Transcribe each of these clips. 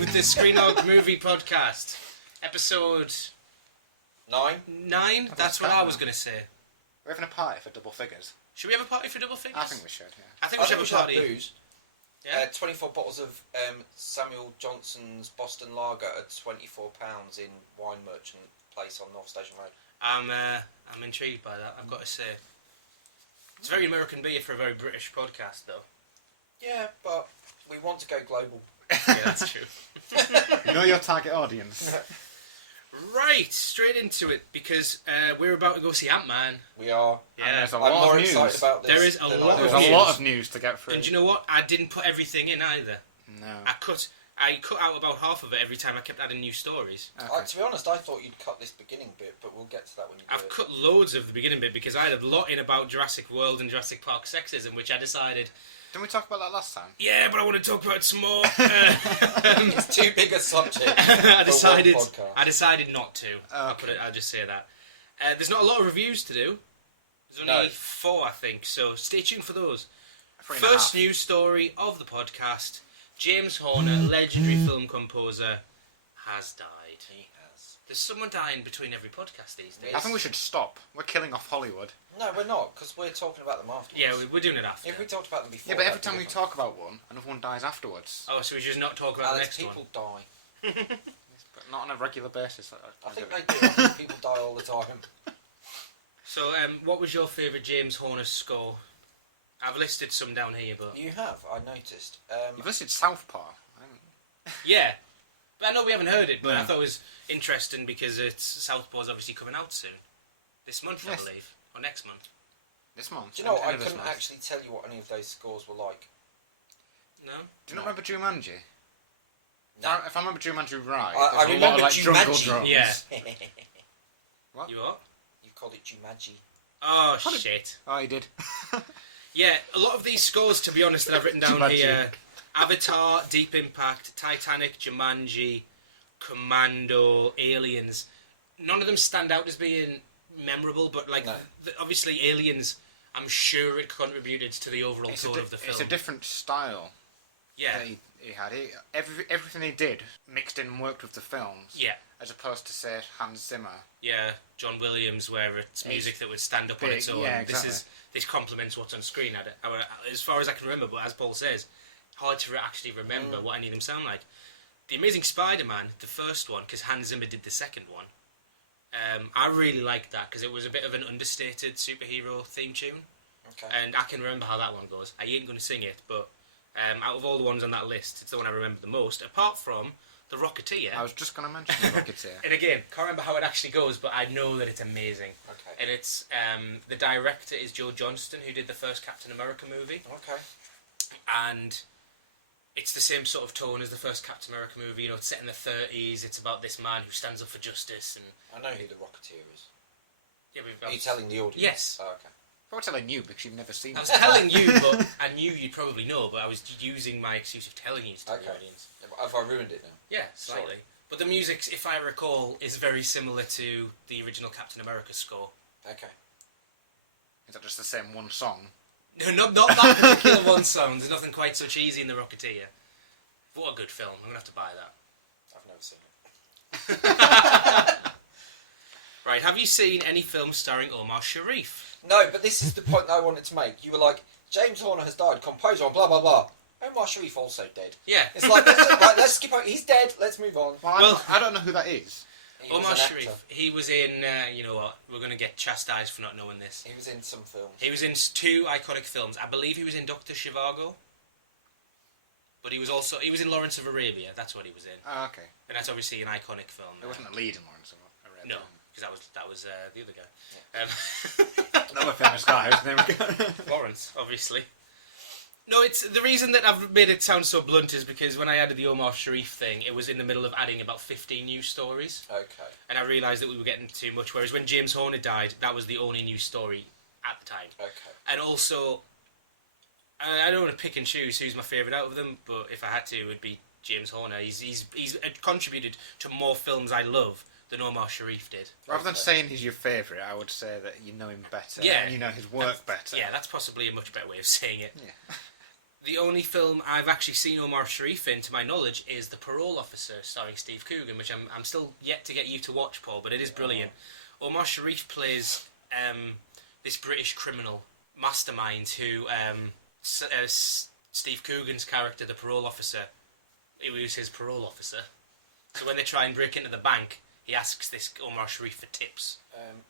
to the ScreenHog Movie Podcast, episode 9. That's what I was going to say. We're having a party for double figures. Should we have a party for double figures? I think we should, yeah. I think we should have a party. Booze. Yeah. 24 bottles of Samuel Johnson's Boston Lager at £24 in Wine Merchant Place on North Station Road. I'm intrigued by that, I've got to say. It's very American beer for a very British podcast, though. Yeah, but we want to go global. Yeah, that's true. You know your target audience. Right, straight into it, because we're about to go see Ant-Man. We are. And Yeah. there's a I'm lot more of news. excited about this. There is a than lot I of There's was. news. a lot of news to get through. And do you know what? I didn't put everything in either. No. I cut out about half of it every time I kept adding new stories. Okay. To be honest, I thought you'd cut this beginning bit, but we'll get to that when you do I've it. cut loads of the beginning bit because I had a lot in about Jurassic World and Jurassic Park sexism, which I decided, Didn't we talk about that last time? yeah, but I want to talk about it some more. It's too big a subject. I decided podcast. not to. Okay. I'll just say that. There's not a lot of reviews to do. There's only 4, I think, so stay tuned for those. 3.5. First news story of the podcast: James Horner, legendary film composer, has died. He has. There's someone dying between every podcast these days. I think we should stop. We're killing off Hollywood. No, we're not, because we're talking about them afterwards. Yeah, we're doing it after. If we talked about them before... Yeah, but every that'd be time we different. talk about one, another one dies afterwards. Oh, so we just not talk about the Alex, next one? people die. But not on a regular basis. I think they do. I think people die all the time. So, what was your favourite James Horner score? I've listed some down here, but You have, I noticed. You've listed Southpaw. yeah, but I know we haven't heard it. But No. I thought it was interesting because Southpaw's obviously coming out soon, this month, Yes. I believe, or next month. This month. Do you know, end I of this couldn't month. actually tell you what any of those scores were like. No, Do you not remember Jumanji? No. If I remember Jumanji right, I there's a lot remember of like jungle Jumanji. drums. Yeah. What? you what? You called it Jumanji. Oh What did- shit! Oh, he did. Yeah, a lot of these scores, to be honest, that I've written down Jumanji. here: Avatar, Deep Impact, Titanic, Jumanji, Commando, Aliens. None of them stand out as being memorable, but like No. obviously Aliens, I'm sure it contributed to the overall tone of the film. It's a different style yeah, that he had. Everything he did mixed in and worked with the films. yeah, As opposed to, say, Hans Zimmer. yeah. John Williams, where it's music that would stand up on big, its own. yeah, exactly. This complements what's on screen. As far as I can remember, but as Paul says, hard to actually remember what any of them sound like. The Amazing Spider-Man, the first one, because Hans Zimmer did the second one. I really liked that because it was a bit of an understated superhero theme tune, Okay. and I can remember how that one goes. I ain't going to sing it, but out of all the ones on that list, it's the one I remember the most. Apart from The Rocketeer. I was just going to mention the Rocketeer. And again, can't remember how it actually goes, but I know that it's amazing. Okay. And it's the director is Joe Johnston, who did the first Captain America movie, Okay. and it's the same sort of tone as the first Captain America movie. You know, it's set in the 30s. It's about this man who stands up for justice, and I know who the Rocketeer is. yeah, we've Are got. you telling the audience? Yes. Oh, okay. Probably telling you because you've never seen I it. was telling you, but I knew you'd probably know. But I was using my excuse of telling you to Okay. the audience. Have I ruined it now? Yeah, slightly. Sorry. But the music, if I recall, is very similar to the original Captain America score. Okay. Is that just the same one song? No, not that particular one song. There's nothing quite so cheesy in The Rocketeer. What a good film. I'm going to have to buy that. I've never seen it. Right, have you seen any films starring Omar Sharif? No, but this is the point that I wanted to make. You were like, James Horner has died, composer, and blah, blah, blah. Omar Sharif also dead. Yeah. It's like, let's skip over. He's dead, let's move on. Well, I don't know who that is. He was Omar an actor. Sharif, he was in, you know what, we're going to get chastised for not knowing this. He was in some films. He was in 2 iconic films. I believe he was in Dr. Zhivago. But he was in Lawrence of Arabia, that's what he was in. Oh, okay. And that's obviously an iconic film. It wasn't a lead in Lawrence of Arabia. No, because that was the other guy. Another famous guy. There we go. Lawrence, obviously. No, it's the reason that I've made it sound so blunt is because when I added the Omar Sharif thing, it was in the middle of adding about 15 news stories, Okay. and I realised that we were getting too much. Whereas when James Horner died, that was the only news story at the time. Okay. And also, I don't want to pick and choose who's my favourite out of them, but if I had to, it would be James Horner. He's contributed to more films I love than Omar Sharif did. Rather than saying he's your favourite, I would say that you know him better. Yeah. And you know his work better. Yeah, that's possibly a much better way of saying it. Yeah. The only film I've actually seen Omar Sharif in, to my knowledge, is The Parole Officer, starring Steve Coogan, which I'm still yet to get you to watch, Paul, but it is brilliant. Omar Sharif plays this British criminal mastermind who Steve Coogan's character, the parole officer, he was his parole officer. So when they try and break into the bank, he asks this Omar Sharif for tips.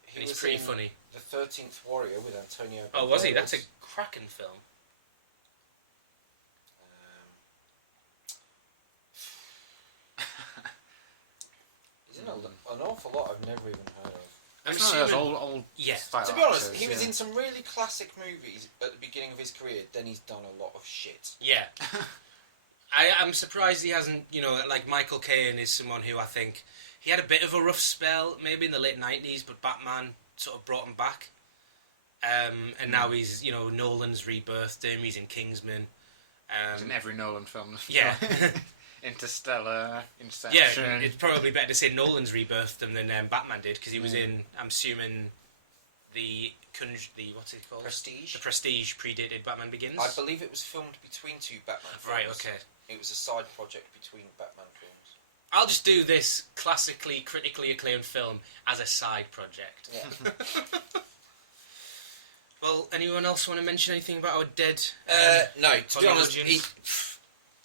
He and was he's pretty in funny. The 13th Warrior with Antonio Banderas. Oh, was he? That's a cracking film. He's in an awful lot I've never even heard of. I'm It's one of those assuming- old Yeah. style To be honest, actors, he was yeah. in some really classic movies at the beginning of his career, then he's done a lot of shit. Yeah. I'm surprised he hasn't, like Michael Caine is someone who I think, he had a bit of a rough spell, maybe in the late 90s, but Batman sort of brought him back. And now he's, Nolan's rebirthed him, he's in Kingsman. He's in every Nolan film. Yeah. Interstellar, Inception. Yeah, it's probably better to say Nolan's rebirthed him than Batman did, because he was in, I'm assuming, the what's it called? Prestige? The Prestige predated Batman Begins? I believe it was filmed between two Batman films. Right, okay. It was a side project between Batman films. I'll just do this classically, critically acclaimed film as a side project. Yeah. Well, anyone else want to mention anything about our dead? No, to be honest, audience?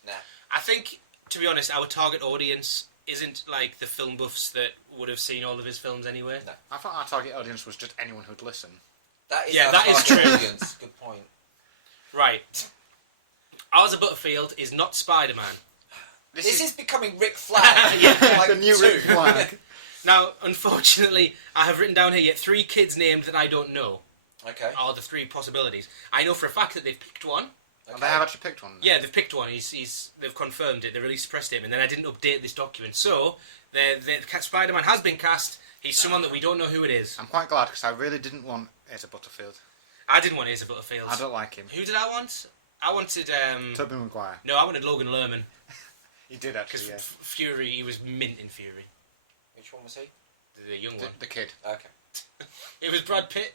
nah. I think, to be honest, our target audience isn't like the film buffs that would have seen all of his films anyway. No. I thought our target audience was just anyone who'd listen. That is Yeah, our that is target true. audience. Good point. Right. Ours of Butterfield is not Spider-Man. This is becoming Rick Flag. Like the new two. Rick Flag. Now, unfortunately, I have written down here yet 3 kids' names that I don't know Okay. are the 3 possibilities. I know for a fact that they've picked one. They have actually picked one. Yeah, they've picked one. They've confirmed it. They released a press statement. Then I didn't update this document. So, Spider-Man has been cast. He's someone that we don't know who it is. I'm quite glad because I really didn't want Asa Butterfield. I didn't want Asa Butterfield. I don't like him. Who did I want? I wanted... Tobey Maguire. No, I wanted Logan Lerman. He did Because actually, yeah. Fury, he was mint in Fury. Which one was he? The young one. The kid. Okay. It was Brad Pitt.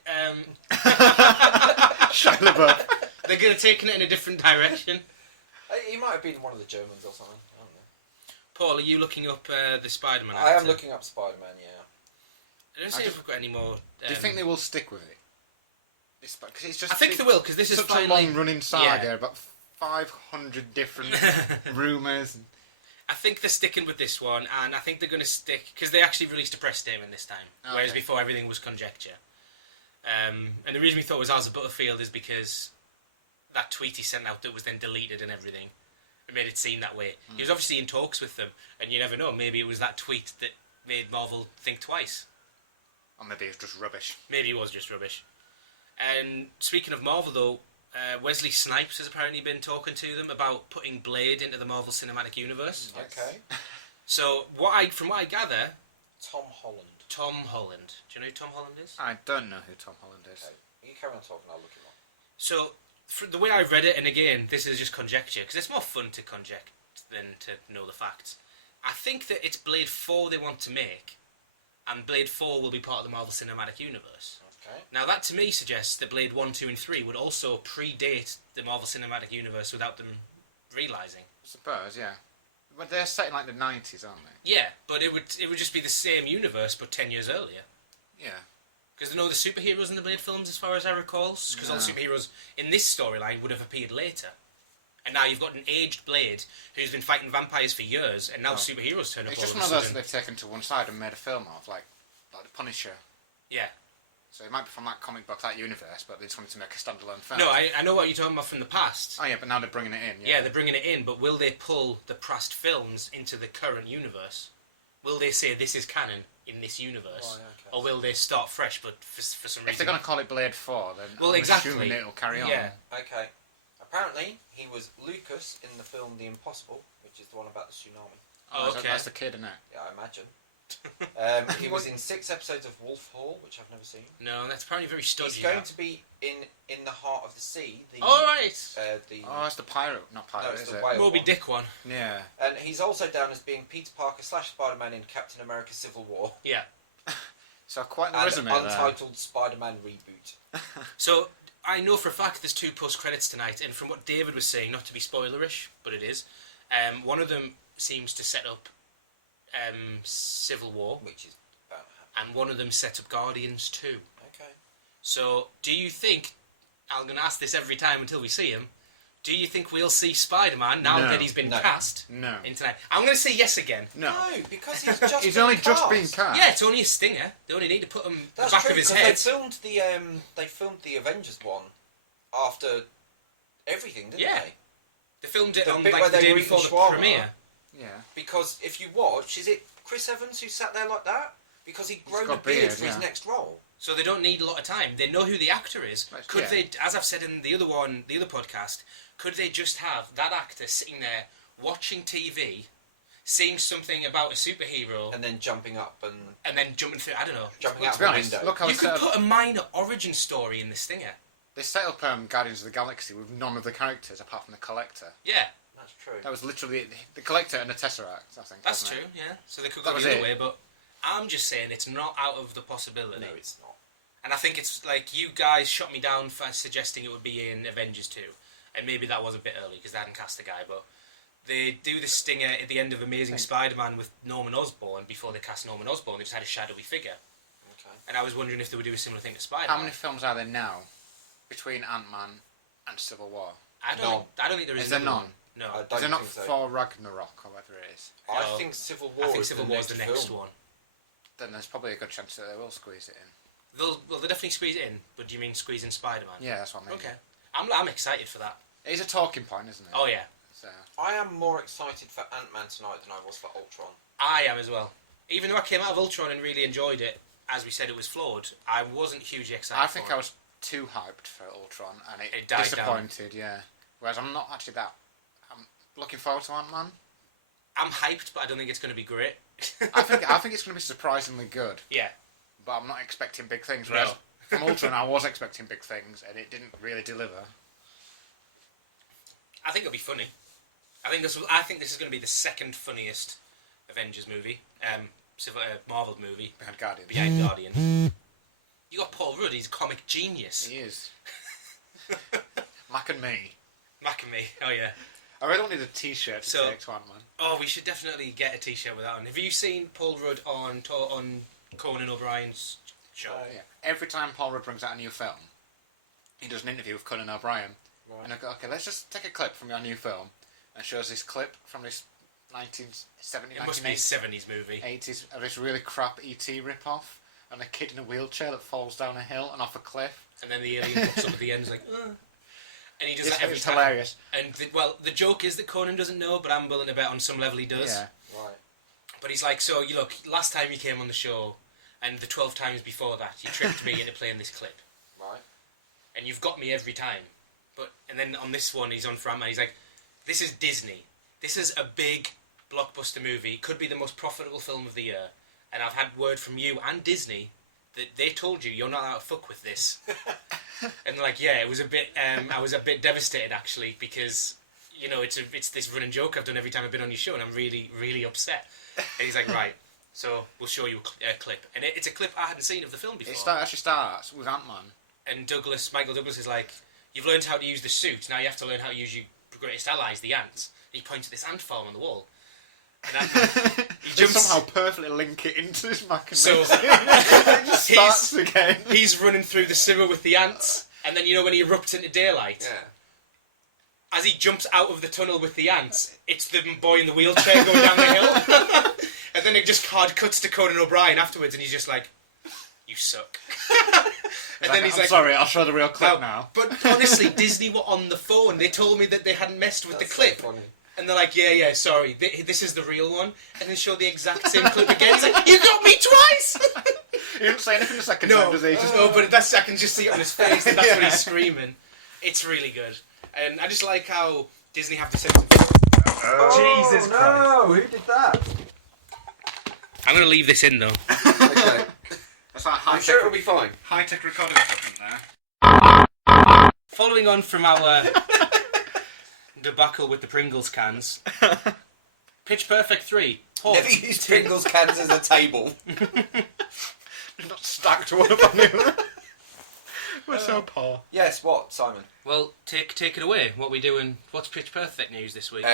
Shia LaBeouf. They're going to take it in a different direction. He might have been one of the Germans or something. I don't know. Paul, are you looking up the Spider-Man I am actor? looking up Spider-Man, yeah. I don't see if we've got any more... Do you think they will stick with it? Cause it's just I think they will, because this is such finally... a long-running saga, Yeah. about 500 different rumours. I think they're sticking with this one, and I think they're going to stick... Because they actually released a press statement this time, whereas Okay. before everything was conjecture. And the reason we thought it was Asa Butterfield is because that tweet he sent out that was then deleted and everything, it made it seem that way. He was obviously in talks with them, and you never know, maybe it was that tweet that made Marvel think twice. Or maybe it's just rubbish. Maybe it was just rubbish. And speaking of Marvel, though, Wesley Snipes has apparently been talking to them about putting Blade into the Marvel Cinematic Universe. Okay. So, from what I gather, Tom Holland. Tom Holland. Do you know who Tom Holland is? I don't know who Tom Holland is. Okay. You carry on talking, I'll look him up. So, the way I read it, and again, this is just conjecture, because it's more fun to conject than to know the facts. I think that it's Blade 4 they want to make, and Blade 4 will be part of the Marvel Cinematic Universe. Okay. Now, that to me suggests that Blade 1, 2, and 3 would also predate the Marvel Cinematic Universe without them realising. I suppose, yeah. But they're set in like the 90s, aren't they? Yeah, but it would just be the same universe, but 10 years earlier. Yeah. Because there are no the superheroes in the Blade films, as far as I recall. Because all the superheroes in this storyline would have appeared later. And now you've got an aged Blade who's been fighting vampires for years, and now superheroes turn up It's all just of one a of those sudden. that they've taken to one side and made a film of, like The Punisher. Yeah. So it might be from that comic book, that universe, but they just wanted to make a standalone film. No, I know what you're talking about from the past. Oh yeah, but now they're bringing it in. Yeah, they're bringing it in, but will they pull the past films into the current universe? Will they say this is canon in this universe? Oh, yeah, okay. Or will they start fresh, but for some reason... If they're going to call it Blade 4, then Well, I'm exactly. assuming it'll carry on. Yeah. Okay. Apparently, he was Lucas in the film The Impossible, which is the one about the tsunami. Oh, okay. That's the kid, isn't it? Yeah, I imagine. He was in 6 episodes of Wolf Hall, which I've never seen. No, that's apparently very stodgy. He's going that. to be in The Heart of the Sea. Oh, right! Oh, it's the pirate. Not pirate, no, it's is the it? whale Moby one. Dick one. Yeah. And he's also down as being Peter Parker / Spider-Man in Captain America Civil War. Yeah. So quite the And resume there. Untitled Spider-Man reboot. So, I know for a fact there's 2 post-credits tonight, and from what David was saying, not to be spoilerish, but it is, one of them seems to set up Civil War, Which is about to happen. and one of them sets up Guardians 2. Okay. So, do you think, I'm going to ask this every time until we see him, do you think we'll see Spider-Man now No. that he's been No. cast No. in tonight? I'm going to say yes again. No. Because he's just He's been only cast. just been cast. Yeah, it's only a stinger. They only need to put him in the That's back true, of his because head. they filmed the Avengers one after everything, didn't Yeah. they? They filmed it The on bit like where the they day were eating before the shawarma. premiere. Yeah. Because if you watch, is it Chris Evans who sat there like that? Because he'd grown a got beard beard, for his yeah. next role. So they don't need a lot of time. They know who the actor is. Right, Could yeah. they, as I've said in the other podcast, could they just have that actor sitting there watching TV, seeing something about a superhero, And then jumping up and and then jumping through? I don't know. jumping out To be the honest, window. look how You they could set up, put a minor origin story in the stinger. they set up Guardians of the Galaxy with none of the characters apart from the Collector. Yeah, That's true. That was literally it. The Collector and the Tesseract, I think. that's wasn't true. it? Yeah, so they could go That was the other it. way, but I'm just saying it's not out of the possibility. No, it's not. And I think it's like you guys shot me down for suggesting it would be in Avengers 2. And maybe that was a bit early because they hadn't cast a guy, but they do the stinger at the end of Amazing Spider-Man with Norman Osborn. Before they cast Norman Osborn, they just had a shadowy figure. Okay. And I was wondering if they would do a similar thing to How Spider-Man. many films are there now between Ant-Man and Civil War? I don't think there is Is there another none? one. No. I Is don't there not think so. Thor Ragnarok or whatever it is? I No. think Civil War I think is Civil the War is next the next film. one. Then there's probably a good chance that they will squeeze it in. They'll definitely squeeze it in, but do you mean squeeze in Spider-Man? Yeah, that's what I mean. Okay. I'm excited for that. It is a talking point, isn't it? Oh yeah, So, I am more excited for Ant-Man tonight than I was for Ultron. I am as well. Even though I came out of Ultron and really enjoyed it, as we said it was flawed, I wasn't hugely excited I think for I it. was too hyped for Ultron, and It it died disappointed. Yeah. Whereas I'm not actually that. I'm looking forward to Ant-Man. I'm hyped, but I don't think it's going to be great. I think it's going to be surprisingly good, Yeah. but I'm not expecting big things. Whereas No. from Ultron, I was expecting big things, and it didn't really deliver. I think it'll be funny. I think this is going to be the second funniest Avengers movie, Marvel movie Behind Guardians. behind Guardian. You got Paul Rudd. He's a comic genius. He is. Mac and me. Mac and me. Oh yeah. I really wanted a T-shirt to So- take to Ant-Man. Oh, we should definitely get a T-shirt with that on. Have you seen Paul Rudd on Conan O'Brien's show? Yeah. Every time Paul Rudd brings out a new film, he does an interview with Conan O'Brien. Right. And I go, okay, let's just take a clip from your new film. And shows this clip from this 1970s, It must be a 70s movie. 80s of this really crap E.T. rip-off. And a kid in a wheelchair that falls down a hill and off a cliff. And then the alien looks up at the end and is like, "Ugh." And he does It's, that every it's time. hilarious. And the joke is that Conan doesn't know, but I'm willing to bet on some level he does. Yeah. Right. But he's like, so you look, last time you came on the show, and the 12 times before that, you tricked me into playing this clip, Right. and you've got me every time. And then on this one, he's on for Ant-Man. He's like, this is Disney. This is a big blockbuster movie. It could be the most profitable film of the year. And I've had word from you and Disney that they told you you're not allowed to fuck with this. And like, yeah, it was a bit. I was a bit devastated actually because it's this running joke I've done every time I've been on your show, and I'm really really upset. And he's like, right, so we'll show you a clip, and it's a clip I hadn't seen of the film before. It actually starts with Ant-Man. And Michael Douglas is like, you've learned how to use the suit, now you have to learn how to use your greatest allies, the ants. And he points at this ant farm on the wall. And he They jumps. somehow perfectly link it into this Mac and So me. It just starts he's, again. he's running through the sewer with the ants, and then when he erupts into daylight, Yeah. as he jumps out of the tunnel with the ants, it's the boy in the wheelchair going down the hill. And then it just hard cuts to Conan O'Brien afterwards, and he's just like, you suck. And then he's I'm like, sorry, I'll show the real clip now. But honestly, Disney were on the phone. They told me that they hadn't messed with That's the clip. So funny. And they're like, yeah, sorry, this is the real one. And then show the exact same clip again. He's like, you got me twice! He didn't say anything the second No, time, does he? no, but I can just see it on his face that that's what he's screaming. It's really good. And I just like how Disney have to say something. Jesus Christ. No, who did that? I'm going to leave this in, though. Okay. That's like I'm sure it'll be fine. high-tech recording equipment there. Following on from our debacle with the Pringles cans, Pitch Perfect 3. Pause. Never use Pringles cans as a table. Not stacked one upon the other. We're so poor. Yes, what, Simon? Well, take it away. What we doing? What's Pitch Perfect news this week?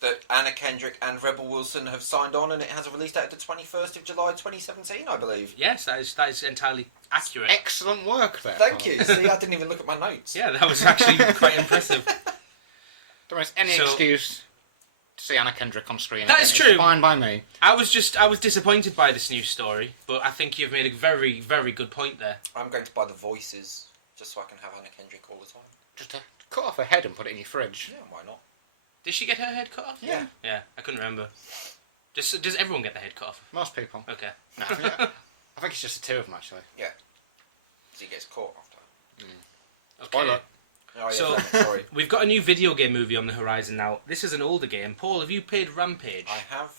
That Anna Kendrick and Rebel Wilson have signed on, and it has a release date of the 21st of July 2017, I believe. Yes, that is entirely accurate. Excellent work there. Thank you. See, I didn't even look at my notes. Yeah, that was actually quite impressive. There is any excuse to see Anna Kendrick on screen. That again. is It's true. fine by me. I was disappointed by this news story, but I think you've made a very, very good point there. I'm going to buy the voices just so I can have Anna Kendrick all the time. Just to cut off her head and put it in your fridge. Yeah, why not? Did she get her head cut off? Yeah. Yeah, I couldn't remember. Does everyone get their head cut off? Most people. Okay. No, I think it's just the two of them, actually. Yeah. Because he gets caught after. Okay. Spoiler. Oh, yeah, So- sorry. We've got a new video game movie on the horizon now. This is an older game. Paul, have you played Rampage? I have.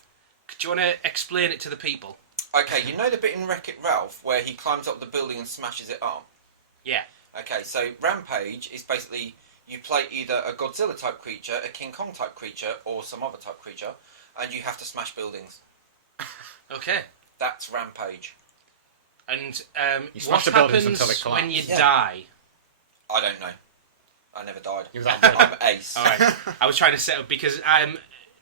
Do you want to explain it to the people? Okay, you know the bit in Wreck-It Ralph where he climbs up the building and smashes it up? Yeah. Okay, so Rampage is basically you play either a Godzilla type creature, a King Kong type creature, or some other type creature, and you have to smash buildings. Okay. That's Rampage. And You what smash the buildings happens until they collapse. when you Yeah. die? I don't know. I never died. You're that good. I'm Ace. All right. I was trying to set up because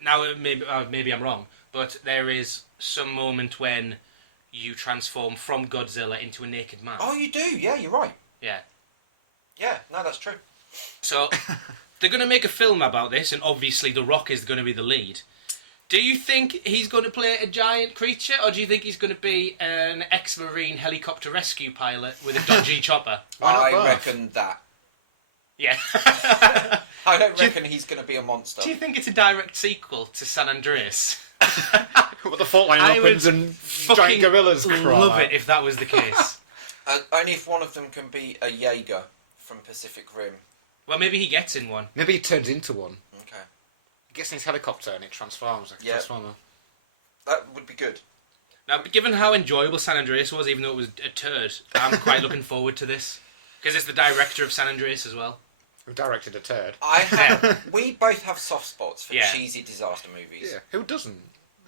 now maybe I'm wrong, but there is some moment when you transform from Godzilla into a naked man. Oh, you do? Yeah, you're right. Yeah. Yeah, no, that's true. So they're going to make a film about this, and obviously The Rock is going to be the lead. Do you think he's going to play a giant creature, or do you think he's going to be an ex-marine helicopter rescue pilot with a dodgy chopper? Why not I both? reckon that. Yeah. I don't Do you- reckon he's going to be a monster. Do you think it's a direct sequel to San Andreas? With the fault line I would opens and fucking giant gorillas crawl love out. it if that was the case. Only if one of them can be a Jaeger from Pacific Rim. Well, maybe he gets in one. Maybe he turns into one. Okay. He gets in his helicopter and it transforms like a Yeah. transformer. That would be good. Now, given how enjoyable San Andreas was, even though it was a turd, I'm quite looking forward to this. Because it's the director of San Andreas as well. Who directed a turd. We both have soft spots for Yeah. cheesy disaster movies. Yeah. Who doesn't?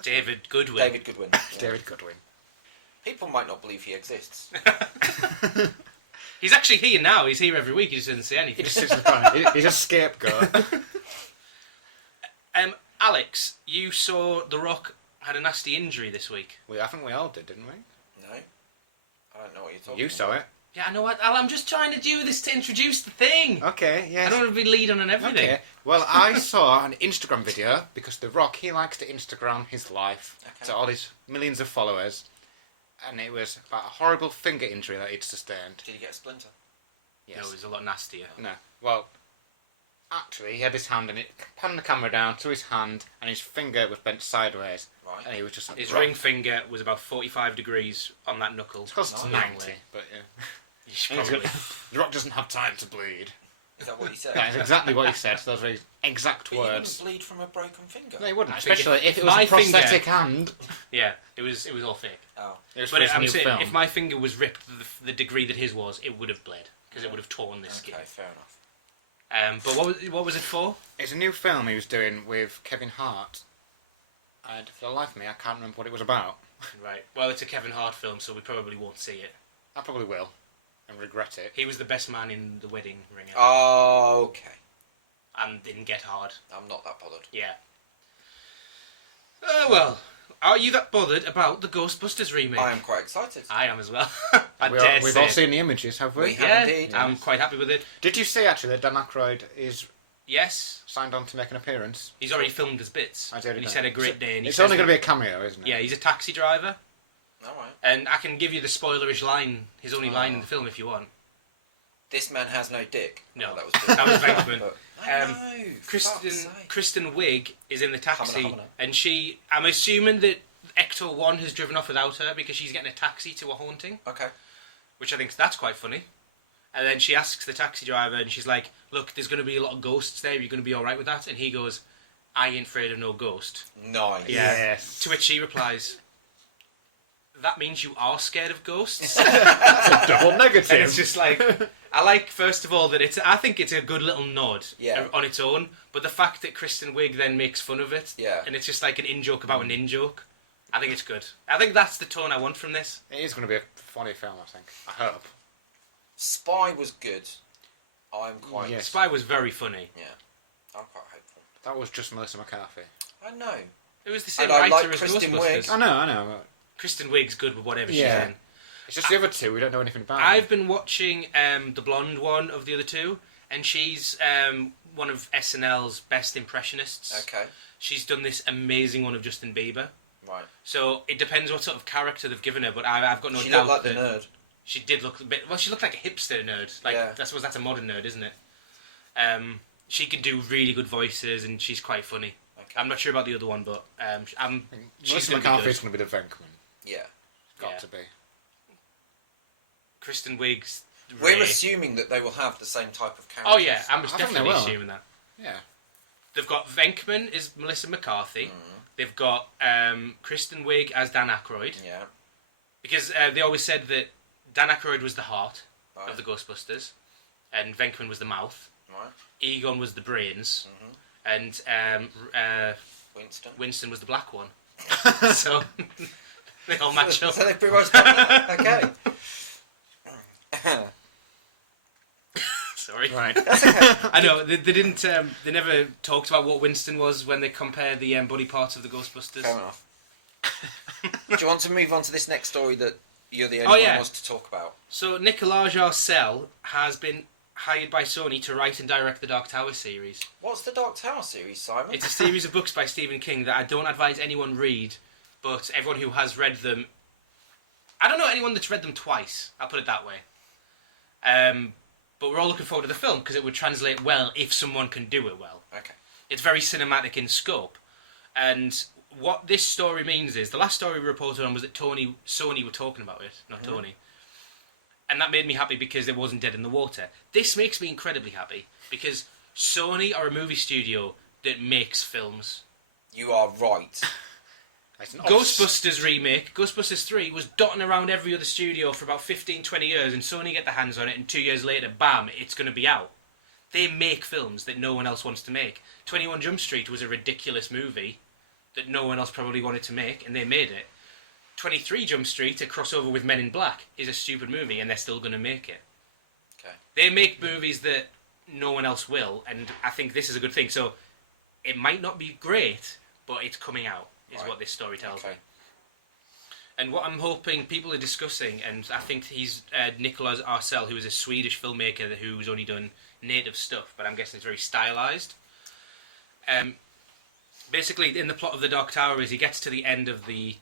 David Goodwin. David Goodwin. Yeah. David Goodwin. People might not believe he exists. He's actually here now. He's here every week. He just doesn't say He anything. just sits in the corner. He's a scapegoat. Alex, you saw The Rock had a nasty injury this week. I think we all did, didn't we? No? I don't know what you're talking You about. saw it. Yeah, I know what, Al, I'm just trying to do this to introduce the thing. Okay, yes. I don't want to be leading on everything. Okay. Well, I saw an Instagram video because The Rock, he likes to Instagram his life Okay. to all his millions of followers. And it was about a horrible finger injury that he'd sustained. Did he get a splinter? Yes. No, it was a lot nastier. No. Well, actually, he had his hand and it panned the camera down to his hand and his finger was bent sideways. Right. And he was just like, His "Rock." ring finger was about 45 degrees on that knuckle. It's close to Nice. 90, but yeah. You should And he's probably... got- The Rock doesn't have time to bleed. Is that what he said? That is exactly what he said. Those were his exact But he wouldn't words. bleed from a broken finger. No, he wouldn't. I think Especially if it was my a prosthetic finger- hand. Yeah, it was all fake. Oh. It was But for his I'm new saying, film. if my finger was ripped the degree that his was, it would have bled. Because it would have torn the skin. Okay, fair enough. But what was it for? It's a new film he was doing with Kevin Hart. And for the life of me, I can't remember what it was about. Right. Well, it's a Kevin Hart film, so we probably won't see it. I probably will. And regret it. He was the best man in The Wedding Ringer. Oh, okay. And didn't get hard. I'm not that bothered. Yeah. Well, are you that bothered about the Ghostbusters remake? I am quite excited. I am as well. I We've dare all say. seen the images, have we? We have. Yeah, indeed. I'm quite happy with it. Did you see actually that Dan Aykroyd is Yes, signed on to make an appearance? he's already filmed his bits. I did. And he's had a great day. And he It's says only going to that- be a cameo, isn't it? Yeah, he's a taxi driver. Alright. And I can give you the spoilerish line, his only line in Oh. the film if you want. This man has no dick. No, Oh, that was that was Venkman. But- I Um, know. Kristen fuck's sake. Kristen Wiig is in the taxi, Humana. and I'm assuming that Ecto 1 has driven off without her because she's getting a taxi to a haunting, Okay. which I think that's quite funny. And then she asks the taxi driver, and she's like, "Look, there's going to be a lot of ghosts there. Are you going to be all right with that?" And he goes, "I ain't afraid of no ghost." Nice. Yeah. Yes. To which she replies, "That means you are scared of ghosts." Double negative. And it's just like, I like, first of all, that I think it's a good little nod Yeah. on its own, but the fact that Kristen Wiig then makes fun of it, Yeah. and it's just like an in-joke about an in-joke, I think it's good. I think that's the tone I want from this. It is going to be a funny film, I think. I hope. Spy was good. I'm quite... Yes. Spy was very funny. Yeah. I'm quite hopeful. That was just Melissa McCarthy. I know. It was the same And I writer like as Kristen Ghostbusters. Wiig. I know. Kristen Wiig's good with whatever Yeah. she's in. It's just the other two, we don't know anything about. I've been watching the blonde one of the other two, and she's one of SNL's best impressionists. Okay. She's done this amazing one of Justin Bieber. Right. So it depends what sort of character they've given her, but I've got no She doubt looked like that the nerd. she did look a bit. Well, she looked like a hipster nerd. Like Yeah. I suppose that's a modern nerd, isn't it? She can do really good voices, and she's quite funny. Okay. I'm not sure about the other one, but she's Melissa going to be McCarthy good. is going to be the Venkman. Yeah. Got Yeah. to be. Kristen Wiig's. We're Ray. assuming that they will have the same type of characters. Oh yeah, I'm I think definitely they will. assuming that. Yeah. They've got Venkman is Melissa McCarthy. They've got Kristen Wiig as Dan Aykroyd. Yeah. Because they always said that Dan Aykroyd was the heart Right. of the Ghostbusters, and Venkman was the mouth. Right. Egon was the brains, and Winston. Winston was the black one. So they all match up. So they've pretty much done that. Okay. Sorry. Right. I know they didn't. They never talked about what Winston was when they compared the body parts of the Ghostbusters. Fair enough. Do you want to move on to this next story that you're the only one who wants to talk about? So Nicolas Jarcel has been hired by Sony to write and direct the Dark Tower series. What's the Dark Tower series, Simon? It's a series of books by Stephen King that I don't advise anyone read, but everyone who has read them... I don't know anyone that's read them twice, I'll put it that way. But we're all looking forward to the film, because it would translate well if someone can do it well. Okay. It's very cinematic in scope. And what this story means is, the last story we reported on was that Sony were talking about it, not Tony. And that made me happy because it wasn't dead in the water. This makes me incredibly happy, because Sony are a movie studio that makes films. You are right. Ghostbusters remake, Ghostbusters 3, was dotting around every other studio for about 15-20 years, and Sony get their hands on it, and 2 years later, bam, it's going to be out. They make films that no one else wants to make. 21 Jump Street was a ridiculous movie that no one else probably wanted to make, and they made it. 23 Jump Street, a crossover with Men in Black, is a stupid movie, and they're still going to make it. Okay. They make movies that no one else will, and I think this is a good thing. So, it might not be great, but it's coming out, is Right. what this story tells me. Okay. And what I'm hoping people are discussing, and I think he's Nicolas Arcel, who is a Swedish filmmaker who's only done native stuff, but I'm guessing it's very stylized. Basically, in the plot of The Dark Tower is he gets to the end of the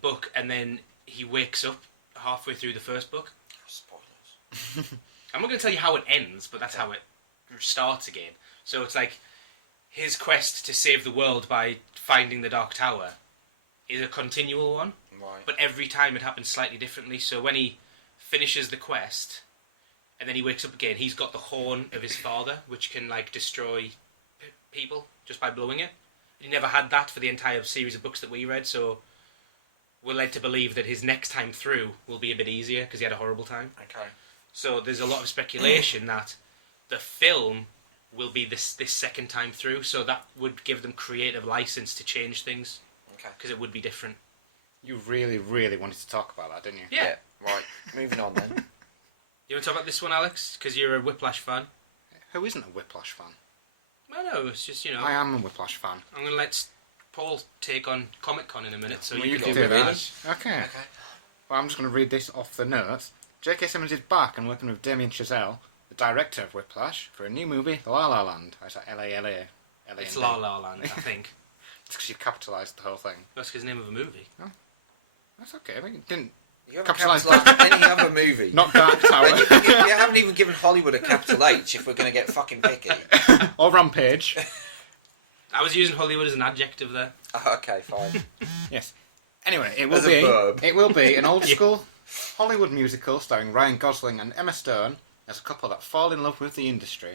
book, and then he wakes up halfway through the first book. Spoilers. I'm not going to tell you how it ends, but that's how it starts again. So it's like his quest to save the world by finding the Dark Tower is a continual one, Right. but every time it happens slightly differently. So when he finishes the quest, and then he wakes up again, he's got the horn of his father, which can like destroy people just by blowing it. He never had that for the entire series of books that we read, so we're led to believe that his next time through will be a bit easier because he had a horrible time. Okay. So there's a lot of speculation that the film will be this second time through, so that would give them creative license to change things, Okay. because it would be different. You really, really wanted to talk about that, didn't you? Yeah. Right. Moving on then. You want to talk about this one, Alex? Because you're a Whiplash fan. Who isn't a Whiplash fan? I know, it's just, I am a Whiplash fan. I'm going to let Paul take on Comic-Con in a minute, so Well, you can do do that. that. Okay. Okay. Well, I'm just going to read this off the notes. J.K. Simmons is back and working with Damien Chazelle, the director of Whiplash, for a new movie, La La Land. I said L-A-L-A. It's La La Land, I think. It's because you capitalised the whole thing. That's his name of a movie. That's okay. I think you didn't. You haven't Capitalised. capitalised any other movie. Not Dark Tower. you haven't even given Hollywood a capital H if we're going to get fucking picky. or Rampage. I was using Hollywood as an adjective there. Okay, fine. Yes. Anyway, it will As a be. verb. It will be an old school Hollywood musical starring Ryan Gosling and Emma Stone as a couple that fall in love with the industry.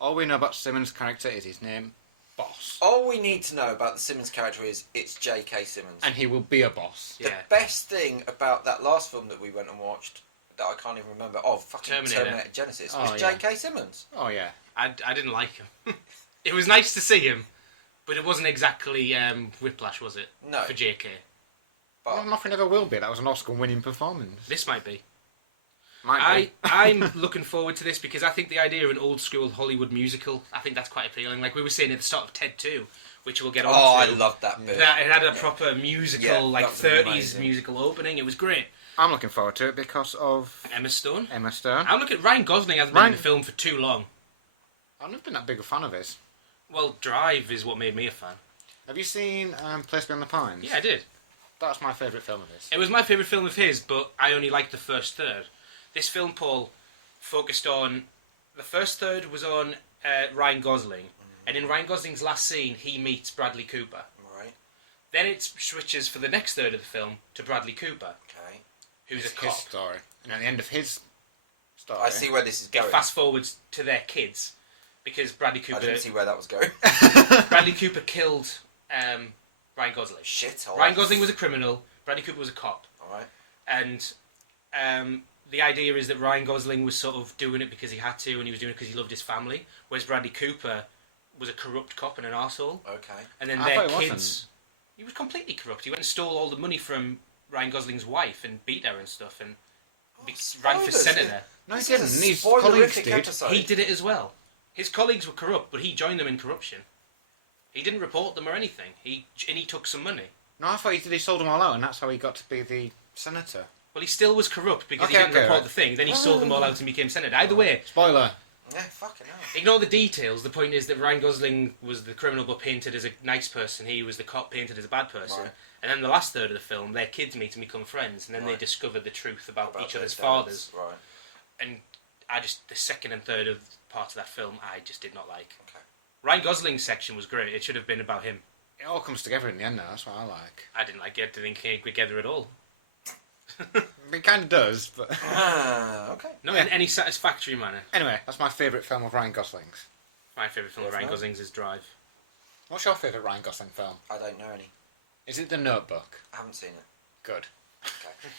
All we know about Simmons' character is his name, Boss, All we need to know about the Simmons character is it's J.K. Simmons. and he will be a boss. The Yeah. best thing about that last film that we went and watched, that I can't even remember, fucking Terminator. Genesis, Oh, was yeah. J.K. Simmons. Oh yeah. I didn't like him. It was nice to see him, but it wasn't exactly Whiplash, was it? No. For JK. But Well, nothing ever will be. That was an Oscar-winning performance. This might be. I'm looking forward to this because I think the idea of an old school Hollywood musical, I think that's quite appealing. Like we were saying at the start of Ted 2, which we'll get on to. Oh, I loved that bit. It had a proper musical, like 30s amazing. musical opening. It was great. I'm looking forward to it because of Emma Stone. I'm looking at Ryan Gosling hasn't been in the film for too long. I've never been that big a fan of his. Well, Drive is what made me a fan. Have you seen Place Beyond the Pines? Yeah, I did. That's my favourite film of his. It was my favourite film of his, but I only liked the first third. This film, Paul, focused on... The first third was on Ryan Gosling, and in Ryan Gosling's last scene, he meets Bradley Cooper. Right. Then it switches for the next third of the film to Bradley Cooper, Okay. who's It's a cop. his story. And at the end of his story... I see where this is It going. fast forwards to their kids, because Bradley I Cooper... didn't see where that was going. Bradley Cooper killed Ryan Gosling. Shit. Ryan Gosling was a criminal, Bradley Cooper was a cop. Alright. And the idea is that Ryan Gosling was sort of doing it because he had to, and he was doing it because he loved his family, whereas Bradley Cooper was a corrupt cop and an arsehole. Okay. And then I their thought he kids... wasn't. He was completely corrupt. He went and stole all the money from Ryan Gosling's wife and beat her and stuff, and ran for spoilers. senator. No, he This didn't. is a His colleagues spoilerific did. episode. He did it as well. His colleagues were corrupt, but he joined them in corruption. He didn't report them or anything. He took some money. No, I thought he sold them all out, and that's how he got to be the senator. Well, he still was corrupt because he Okay, didn't okay, report right. the thing. Then he sold them all out and became senator. Either way, Spoiler. Yeah, fucking hell. ignore the details. The point is that Ryan Gosling was the criminal but painted as a nice person. He was the cop painted as a bad person. Right. And then the last third of the film, their kids meet and become friends, and then they Right. discover the truth about each their other's dads. fathers. Right. And the second and third of part of that film, I just did not like. Okay. Ryan Gosling's section was great. It should have been about him. It all comes together in the end now, that's what I like. I didn't like it. I didn't think together at all. It kind of does, but... Okay. Not Yeah. in any satisfactory manner. Anyway, that's my favourite film of Ryan Gosling's. My favourite film of Yes, Ryan no? Gosling's is Drive. What's your favourite Ryan Gosling film? I don't know any. Is it The Notebook? I haven't seen it. Good. Okay.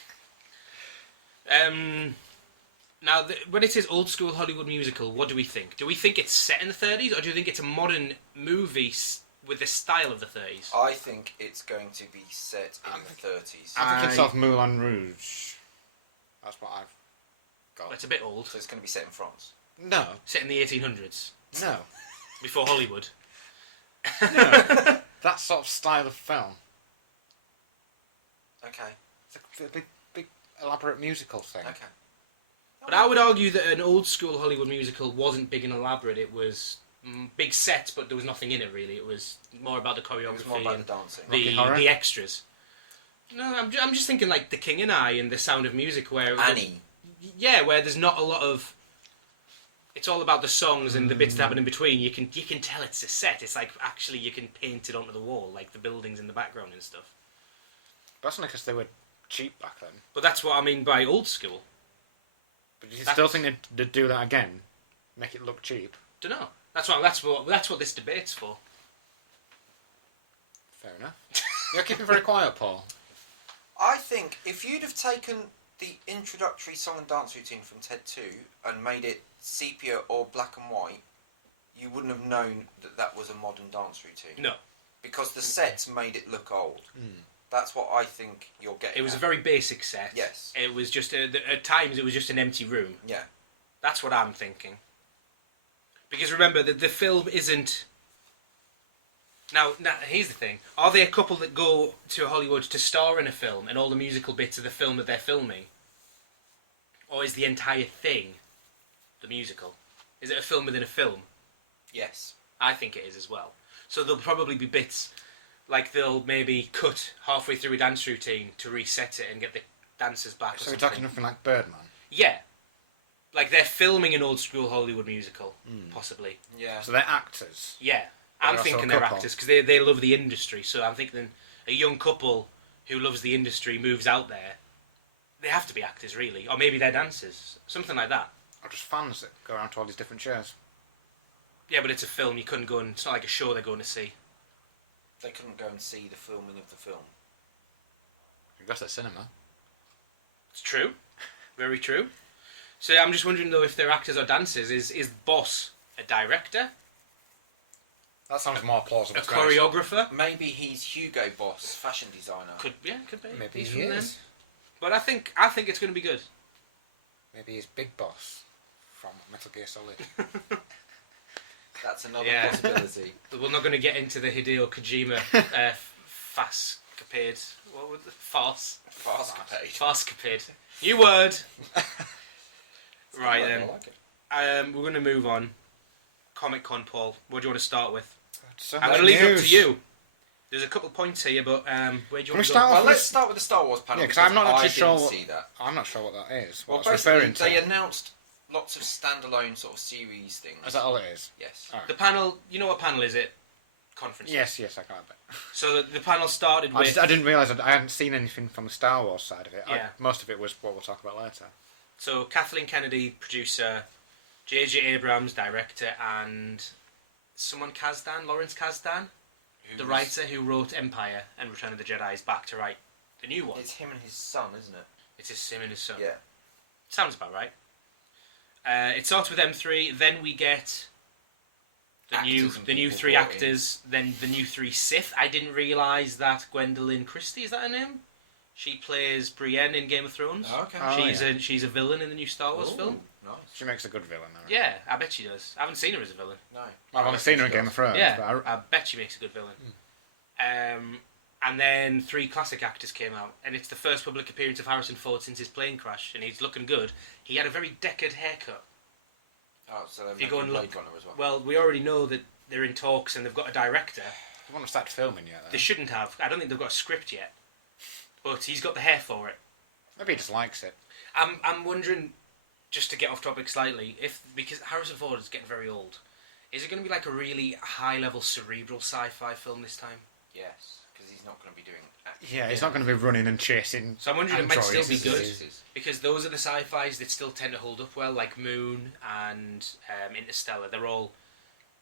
Now, when it says old school Hollywood musical, what do we think? Do we think it's set in the 30s, or do you think it's a modern movie with the style of the 30s? I think it's going to be set in the 30s. I think it's off Moulin Rouge. That's what I've got. It's a bit old. So it's going to be set in France. No. Set in the 1800s, No. before Hollywood. No. That sort of style of film. Okay. It's a big elaborate musical thing. Okay. But I would argue that an old school Hollywood musical wasn't big and elaborate. It was big sets, but there was nothing in it really. It was more about the It was choreography more about and the dancing. Rocky Horror? the extras. No, I'm just thinking like The King and I and The Sound of Music, where Annie. where there's not a lot of. It's all about the songs and the bits that happen in between. You can tell it's a set. It's like actually you can paint it onto the wall, like the buildings in the background and stuff. But that's only because they were cheap back then. But that's what I mean by old school. But do you still think they'd do that again? Make it look cheap? Don't know. That's what this debate's for. Fair enough. You're keeping very quiet, Paul. I think if you'd have taken the introductory song and dance routine from Ted 2 and made it sepia or black and white, you wouldn't have known that that was a modern dance routine. No. Because the sets made it look old. That's what I think you're getting It was at. a very basic set. Yes. It was just at times it was just an empty room. Yeah. That's what I'm thinking. Because remember that the film isn't. Now here's the thing: are they a couple that go to Hollywood to star in a film, and all the musical bits of the film that they're filming, or is the entire thing the musical? Is it a film within a film? Yes. I think it is as well. So there'll probably be bits. Like they'll maybe cut halfway through a dance routine to reset it and get the dancers back. So or we're something. talking nothing like Birdman? Yeah, like they're filming an old school Hollywood musical, possibly. Yeah. So they're actors? Yeah, They're I'm also thinking a they're couple. actors because they love the industry. So I'm thinking a young couple who loves the industry moves out there. They have to be actors, really, or maybe they're dancers, something like that. Or just fans that go around to all these different shows? Yeah, but it's a film. You couldn't go and. It's not like a show they're going to see. They couldn't go and see the filming of the film. You go to the cinema. It's true, very true. So I'm just wondering though if they're actors or dancers. Is Boss a director, That sounds more plausible. a to be honest. choreographer? Maybe he's Hugo Boss, fashion designer. Could be. Maybe He's he from them. is. But I think it's going to be good. Maybe he's Big Boss from Metal Gear Solid. That's another Yeah. possibility. We're not going to get into the Hideo Kojima fast-capade. What was it? Fast-capade. New word. Right then. I like it. We're going to move on. Comic-Con, Paul. What do you want to start with? So I'm going to leave it up to you. There's a couple of points here, but where do you want to go? start off Well, let's start with the Star Wars panel. Yeah, because I'm not actually sure. I didn't see that. I'm not sure what that is. Well, What it's referring basically, to. they announced lots of standalone sort of series things. Is that all it is? Yes. Alright. The panel, you know what panel is it? Conference. Yes, I can't bet. So the panel started with... I didn't realise I hadn't seen anything from the Star Wars side of it. Yeah. Most of it was what we'll talk about later. So Kathleen Kennedy, producer, J.J. Abrams, director, and Lawrence Kasdan, the writer who wrote Empire and Return of the Jedi, is back to write the new one. It's him and his son, isn't it? It's him and his son. Yeah. Sounds about right. It starts with M3, then we get the new people three brought in. actors, then the new three Sith. I didn't realise that Gwendolyn Christie, is that her name? She plays Brienne in Game of Thrones. Oh, okay. Oh, She's a villain in the new Star Wars film. Nice. She makes a good villain. I reckon. Yeah, I bet she does. I haven't seen her as a villain. No. I've only seen her in Game of Thrones. Yeah, But I bet she makes a good villain. And then 3 classic actors came out, and it's the first public appearance of Harrison Ford since his plane crash, and he's looking good. He had a very decade haircut. Oh, so they're If you go making and Blade look, Runner as well. well, we already know that they're in talks and they've got a director. They won't have started filming yet. They shouldn't have. I don't think they've got a script yet, but he's got the hair for it. Maybe he just likes it. I'm wondering, just to get off topic slightly, because Harrison Ford is getting very old, is it going to be like a really high-level cerebral sci-fi film this time? Yes, because he's not going to be doing action. Yeah, he's not going to be running and chasing. So I'm wondering it might still be good, Androids. because those are the sci-fis that still tend to hold up well, like Moon and Interstellar. They're all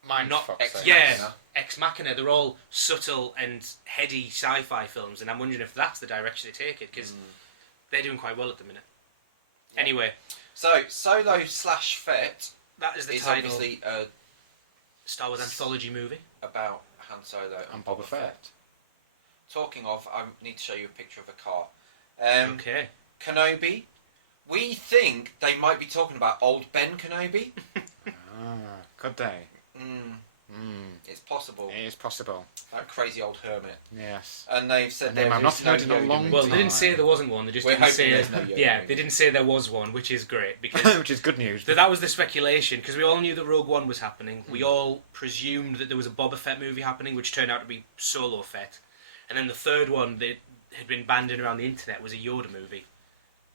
not Ex yeah, Machina. Ex Machina. They're all subtle and heady sci-fi films, and I'm wondering if that's the direction they take it, because they're doing quite well at the minute. Yeah. Anyway, So, Solo/Fett that is the is title. obviously Star Wars anthology movie. about Han Solo and Boba Fett. Talking of, I need to show you a picture of a car. Okay. Kenobi. We think they might be talking about old Ben Kenobi. Could they? It's possible. It is possible. That crazy old hermit. Yes. And they've said A name there I've not is no heard in a Yoda long movie. Well, they didn't time. say there wasn't one. They just We're didn't hoping say. there's no Yoda Yeah, movie. they didn't say there was one, which is great because Which is good news. that was the speculation. Because we all knew that Rogue One was happening. We all presumed that there was a Boba Fett movie happening, which turned out to be Solo Fett. And then the third one that had been banded around the internet was a Yoda movie,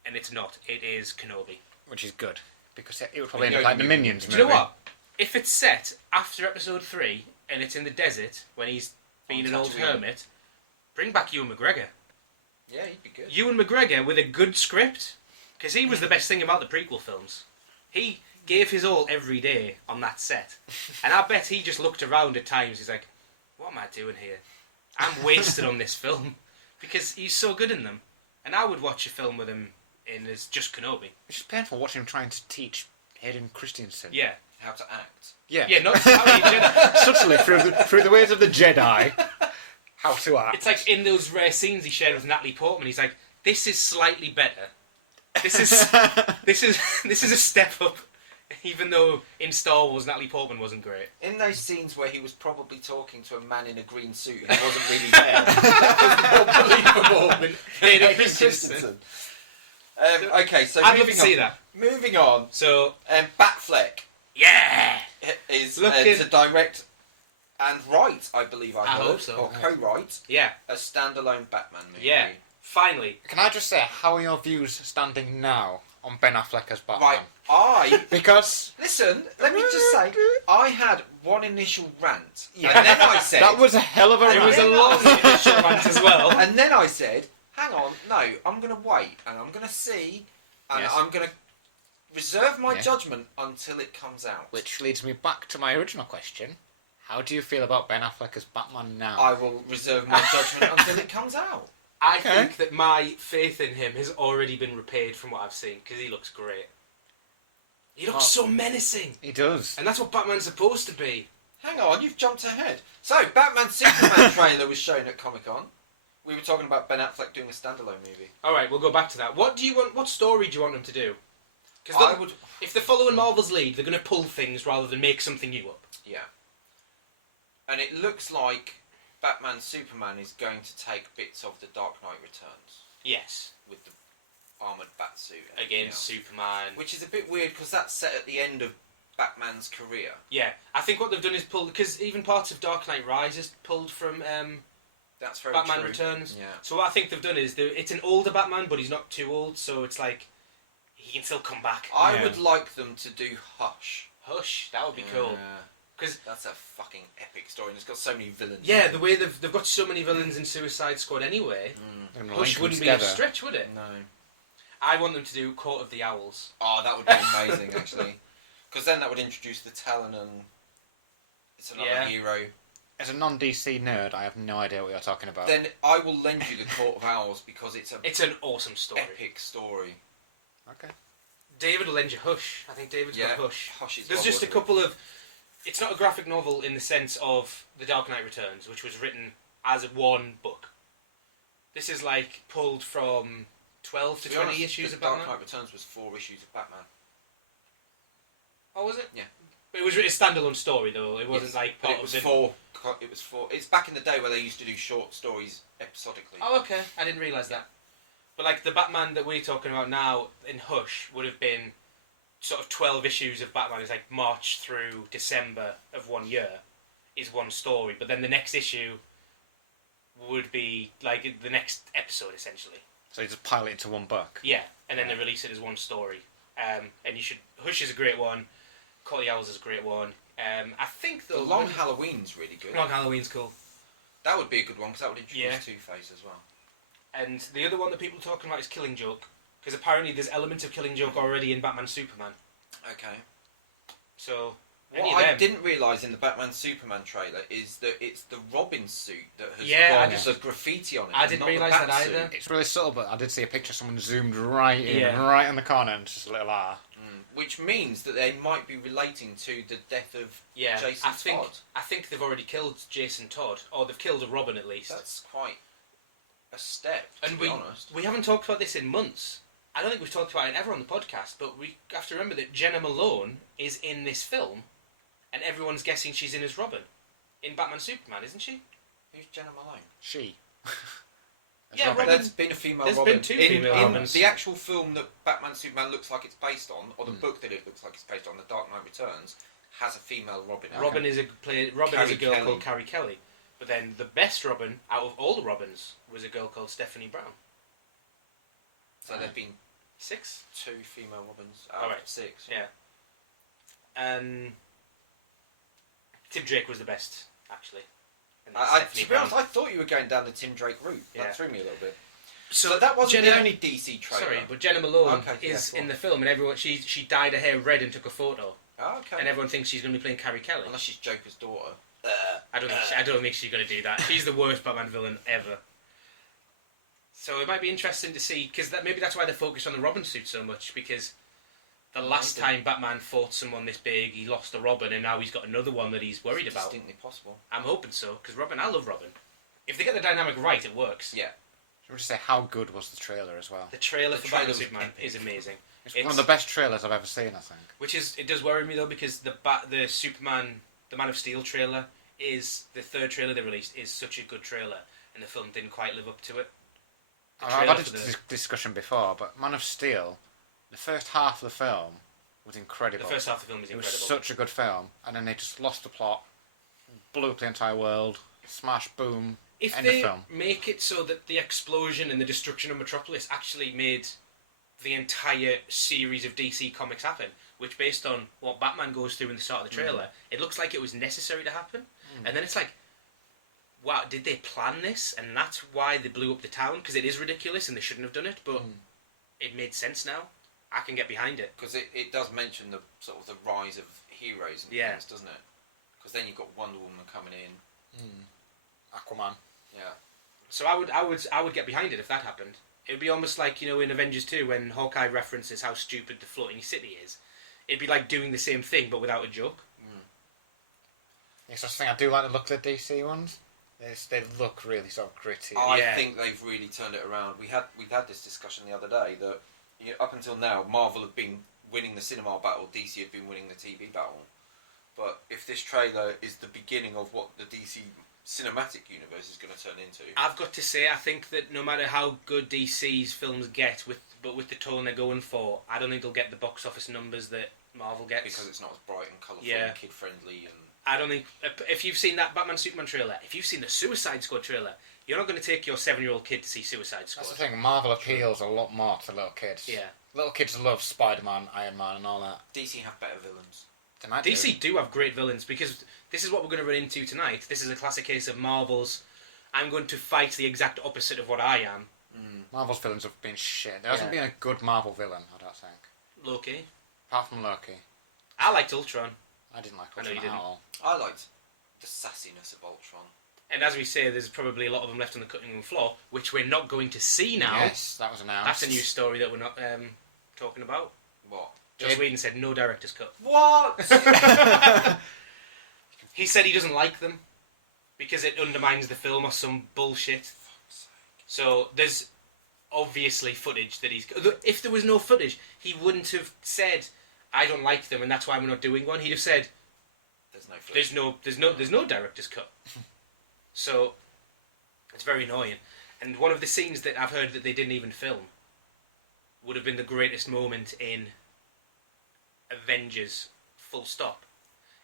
and it's not. It is Kenobi. Which is good. Because it would probably end Yoda up like the movie. Minions Do movie. you know what? If it's set after Episode 3 and it's in the desert when he's being On an old Tatooine. hermit, bring back Ewan McGregor. Yeah, he'd be good. Ewan McGregor with a good script, because he was the best thing about the prequel films. He gave his all every day on that set, and I bet he just looked around at times. He's like, "What am I doing here? I'm wasted on this film," because he's so good in them. And I would watch a film with him in as just Kenobi. It's just painful watching him trying to teach Hayden Christensen. Yeah, How to act. Yeah. yeah, not how many Jedi. Subtly through the ways of the Jedi. How to act. It's like in those rare scenes he shared with Natalie Portman. He's like, "This is slightly better. This is a step up." Even though in Star Wars Natalie Portman wasn't great. In those scenes where he was probably talking to a man in a green suit who wasn't really there, that was more believable than Hayden Hayden Christensen. Christensen. Okay, so I'd love moving to see on. that. Moving on, So Batfleck yeah, is Looking- to direct and write, I believe I heard, hope so. or co-write yeah, a standalone Batman movie. yeah. Finally, Can I just say, how are your views standing now on Ben Affleck as Batman? Right, Because listen, let me just say, I had one initial rant, Yeah. and then I said, that was a hell of a it was a rant. long initial rant as well. and then I said, hang on, no, I'm going to wait, and I'm going to see, and Yes. I'm going to reserve my Yeah. judgment until it comes out. Which leads me back to my original question. How do you feel about Ben Affleck as Batman now? I will reserve my judgment until it comes out. I Okay. think that my faith in him has already been repaid from what I've seen because he looks great. He looks so menacing, He does. and that's what Batman's supposed to be. Hang on, you've jumped ahead. So, Batman Superman trailer was shown at Comic-Con. We were talking about Ben Affleck doing a standalone movie. All right, we'll go back to that. What do you want? What story do you want him to do? Because if they're following Marvel's lead, they're going to pull things rather than make something new up. Yeah. And it looks like Batman Superman is going to take bits of the Dark Knight Returns. Yes. With the armoured batsuit. Against Superman. Which is a bit weird because that's set at the end of Batman's career. Yeah. I think what they've done is pulled... Because even parts of Dark Knight Rises pulled from that's very Batman true. Returns. Yeah. So what I think they've done is... It's an older Batman, but he's not too old, so it's like... He can still come back. I would like them to do Hush. Hush, that would be cool. Because that's a fucking epic story, and it's got so many villains. Yeah, the way they've got so many villains in Suicide Squad anyway. Hush wouldn't be a stretch, would it? No. I want them to do Court of the Owls. Oh, that would be amazing, actually. Because then that would introduce the Talon and it's another hero. As a non-DC nerd, I have no idea what you're talking about. Then I will lend you the Court of Owls because it's an awesome story. Epic story. Okay. David will lend you Hush. I think David's got Hush. Hush is There's just a couple of... It's not a graphic novel in the sense of The Dark Knight Returns, which was written as one book. This is like pulled from 12 to 20 issues of Batman. Dark Knight Returns was 4 issues of Batman. Oh, was it? Yeah. But it was a standalone story, though. It wasn't like part it was of four. It was 4. It's back in the day where they used to do short stories episodically. Oh, okay. I didn't realise that. But like the Batman that we're talking about now in Hush would have been sort of 12 issues of Batman. It's like March through December of 1 year is one story, but then the next issue would be like the next episode essentially. So you just pile it into one book. Yeah, and then they release it as one story. And you should... Hush is a great one. Court of the Owls is a great one. I think the Long Halloween's really good. Long Halloween's cool. That would be a good one because that would introduce Two-Face as well. And the other one that people are talking about is Killing Joke, because apparently there's elements of Killing Joke already in Batman Superman. Okay. So what I didn't realise in the Batman Superman trailer is that it's the Robin suit that has got the graffiti on it. I didn't realise that either. It's really subtle, but I did see a picture of someone zoomed right in, right in the corner, and just a little R. Which means that they might be relating to the death of Jason Todd. I think they've already killed Jason Todd, or they've killed a Robin at least. That's quite a step, to be honest. We haven't talked about this in months. I don't think we've talked about it ever on the podcast, but we have to remember that Jenna Malone is in this film, and everyone's guessing she's in as Robin. In Batman Superman, isn't she? Who's Jenna Malone? She. Yeah, Robin. There's been a female There's Robin. been 2 female Robins. The actual film that Batman Superman looks like it's based on, or the book that it looks like it's based on, The Dark Knight Returns, has a female Robin. Robin is a girl called Carrie Kelly. But then the best Robin out of all the Robins was a girl called Stephanie Brown. So there've been 6? 2 female Robins out of 6. Yeah. Tim Drake was the best, actually. To be honest, I thought you were going down the Tim Drake route. That threw me a little bit. So that wasn't the only DC trailer. Sorry, but Jenna Malone is in the film, and everyone she dyed her hair red and took a photo. Oh, okay. And everyone thinks she's going to be playing Carrie Kelly. Unless she's Joker's daughter. I don't think she's going to do that. She's the worst Batman villain ever. So it might be interesting to see, because maybe that's why they're focused on the Robin suit so much, because the last time Batman fought someone this big, he lost a Robin, and now he's got another one that he's worried about. Distinctly possible. I'm hoping so, because I love Robin. If they get the dynamic right, it works. Yeah. I would just say how good was the trailer as well. The trailer for Batman Superman is amazing. It's one of the best trailers I've ever seen, I think. It does worry me though, because the Superman, the Man of Steel trailer is the 3rd trailer they released is such a good trailer, and the film didn't quite live up to it. I've had this discussion before, but Man of Steel, the first half of the film was incredible. The first half of the film is incredible. It was such a good film, and then they just lost the plot, blew up the entire world, smash, boom, if end they of film. make it so that the explosion and the destruction of Metropolis actually made the entire series of DC comics happen, which based on what Batman goes through in the start of the trailer, it looks like it was necessary to happen. And then it's like, wow, did they plan this? And that's why they blew up the town? Because it is ridiculous and they shouldn't have done it, but it made sense now. I can get behind it. Because it does mention the sort of the rise of heroes and things, doesn't it? Because then you've got Wonder Woman coming in. Aquaman. Yeah. So I would get behind it if that happened. It would be almost like, in Avengers 2 when Hawkeye references how stupid the floating city is. It'd be like doing the same thing but without a joke. Yes, I think I do like the look of the DC ones. They look really sort of gritty. I think they've really turned it around. We've had this discussion the other day that up until now Marvel have been winning the cinema battle, DC have been winning the TV battle. But if this trailer is the beginning of what the DC cinematic universe is going to turn into, I've got to say, I think that no matter how good DC's films get, with the tone they're going for, I don't think they'll get the box office numbers that Marvel gets. because it's not as bright and colourful Yeah. and kid friendly and. I don't think if you've seen that Batman Superman trailer, if you've seen the Suicide Squad trailer, you're not going to take your 7-year-old kid to see Suicide Squad. That's the thing. Marvel appeals a lot more to little kids. Yeah. Little kids love Spider-Man, Iron Man, and all that. DC have better villains. They might DC do have great villains, because this is what we're going to run into tonight. This is a classic case of Marvel's, I'm going to fight the exact opposite of what I am. Marvel's villains have been shit. There hasn't been a good Marvel villain, I don't think. Loki. Apart from Loki. I liked Ultron. I didn't like I know Ultron you at didn't. all. I liked the sassiness of Ultron. And as we say, there's probably a lot of them left on the cutting room floor, which we're not going to see now. Yes, that was announced. That's a new story that we're not talking about. What? Joss Whedon said no director's cut. What? He said he doesn't like them because it undermines the film or some bullshit. So there's obviously footage that he's... If there was no footage, he wouldn't have said, I don't like them and that's why we're not doing one. He'd have said, There's no footage. there's no director's cut. So it's very annoying. And one of the scenes that I've heard that they didn't even film would have been the greatest moment in Avengers, full stop,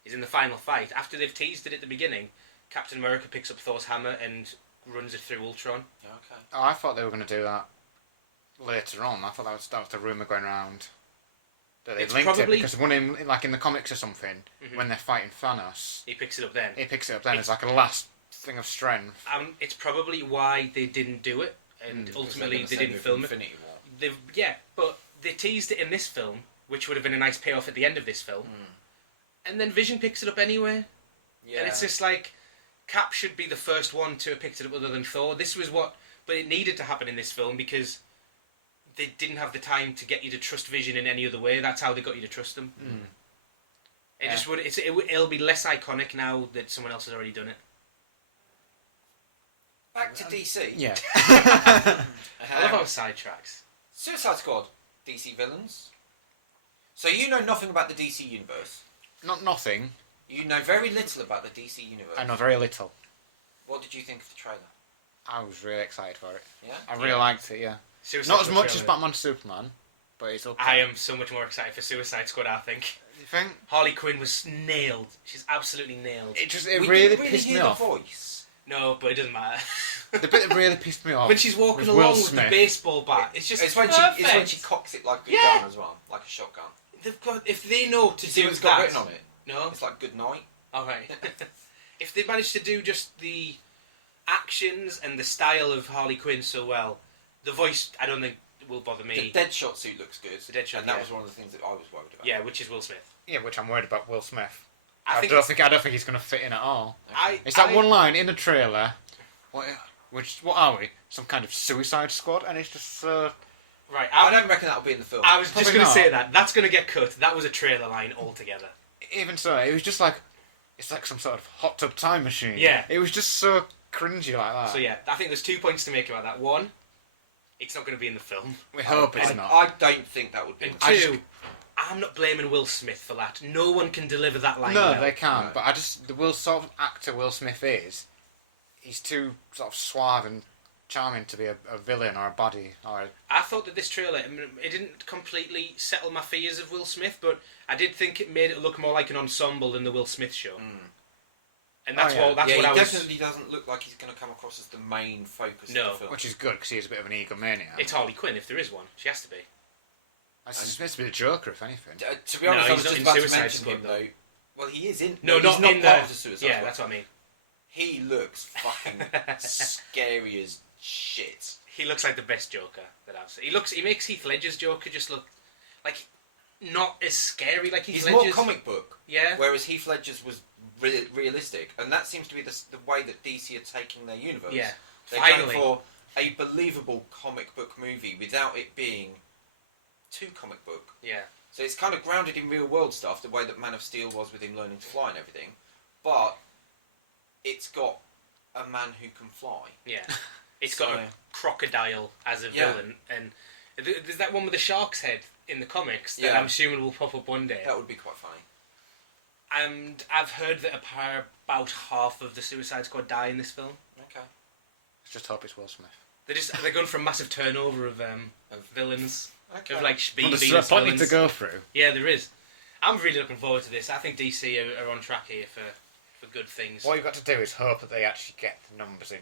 is in the final fight. After they've teased it at the beginning, Captain America picks up Thor's hammer and runs it through Ultron. Yeah, okay. Oh, I thought they were going to do that later on. I thought that was the rumour going around. That they It's linked probably- it because when in the comics or something, when they're fighting Thanos, He picks it up then. he picks it up then as like a last thing of strength. It's probably why they didn't do it, and ultimately they didn't film it. Infinity War. But they teased it in this film, which would have been a nice payoff at the end of this film. And then Vision picks it up anyway. Yeah. And it's just like, Cap should be the first one to have picked it up other than Thor. But it needed to happen in this film because they didn't have the time to get you to trust Vision in any other way. That's how they got you to trust them. It just would. It'll be less iconic now that someone else has already done it. Back to DC. Yeah. I love our sidetracks. Suicide Squad, DC villains. So you know nothing about the DC universe. Not nothing. You know very little about the DC universe. I know very little. What did you think of the trailer? I was really excited for it. Yeah? I really liked it, yeah. Suicide Not as Squad much as trailer. Batman Superman, but it's okay. I am so much more excited for Suicide Squad, I think. You think? Harley Quinn was nailed. She's absolutely nailed. It We really didn't pissed me hear off. the voice. No, but it doesn't matter. The bit that really pissed me off When she's walking was along Will with the Smith. baseball bat, it's just It's when perfect. she cocks it like a Yeah. gun as well, like a shotgun. They've got, if they know to You see do what's that, got written on it? no, It's like good night. all right. If they manage to do just the actions and the style of Harley Quinn so well, the voice I don't think will bother me. The Deadshot suit looks good. The Deadshot, and that yeah. was one of the things that I was worried about. Yeah, which is Will Smith. Yeah, which I'm worried about Will Smith. I I don't think he's going to fit in at all. It's that one line in the trailer. What are we? Some kind of Suicide Squad, and it's just so. Right, I don't reckon that'll be in the film. I was just Probably going to not. say that. That's going to get cut. That was a trailer line altogether. Even so, it was just like it's like some sort of hot tub time machine. Yeah. It was just so cringy like that. So yeah, I think there's 2 points to make about that. One, it's not going to be in the film. We hope it's And not. I don't think that would be. And in the two, I'm not blaming Will Smith for that. No one can deliver that line. No, well. they can't. No. But I just the sort of actor Will Smith is. He's too sort of suave and charming to be a villain or a baddie or. I thought that this trailer, it didn't completely settle my fears of Will Smith, but I did think it made it look more like an ensemble than the Will Smith show. And that's Oh, yeah. what that's yeah, what he I was. definitely doesn't look like he's going to come across as the main focus No. of the film. Which is good because he's a bit of an egomaniac. It's Harley Quinn if there is one. She has to be. It's supposed to be a Joker, if anything. To be honest, No, I he's was not just in about to Suicide mention Squad, him though. Well, he is in. No, he's not not in part the of the Suicide Yeah, Squad. that's what I mean. He looks fucking scary as shit. He looks like the best Joker that I've seen. He makes Heath Ledger's Joker just look like not as scary like Heath He's Ledger's. more comic book, Yeah. whereas Heath Ledger's was realistic, and that seems to be the way that DC are taking their universe. Yeah. They're Finally. going for a believable comic book movie without it being too comic book. Yeah. So it's kind of grounded in real world stuff, the way that Man of Steel was with him learning to fly and everything, but it's got a man who can fly. Yeah. It's got a crocodile as a Yeah. villain, and There's that one with the shark's head in the comics that Yeah. I'm assuming will pop up one day. That would be quite funny. And I've heard that about half of the Suicide Squad die in this film. Okay. Let's just hope it's Will Smith. They're going for a massive turnover of villains. Okay. Of like Well, B-list there's plenty villains. to go through. Yeah, there is. I'm really looking forward to this. I think DC are on track here for good things. What you've got to do is hope that they actually get the numbers in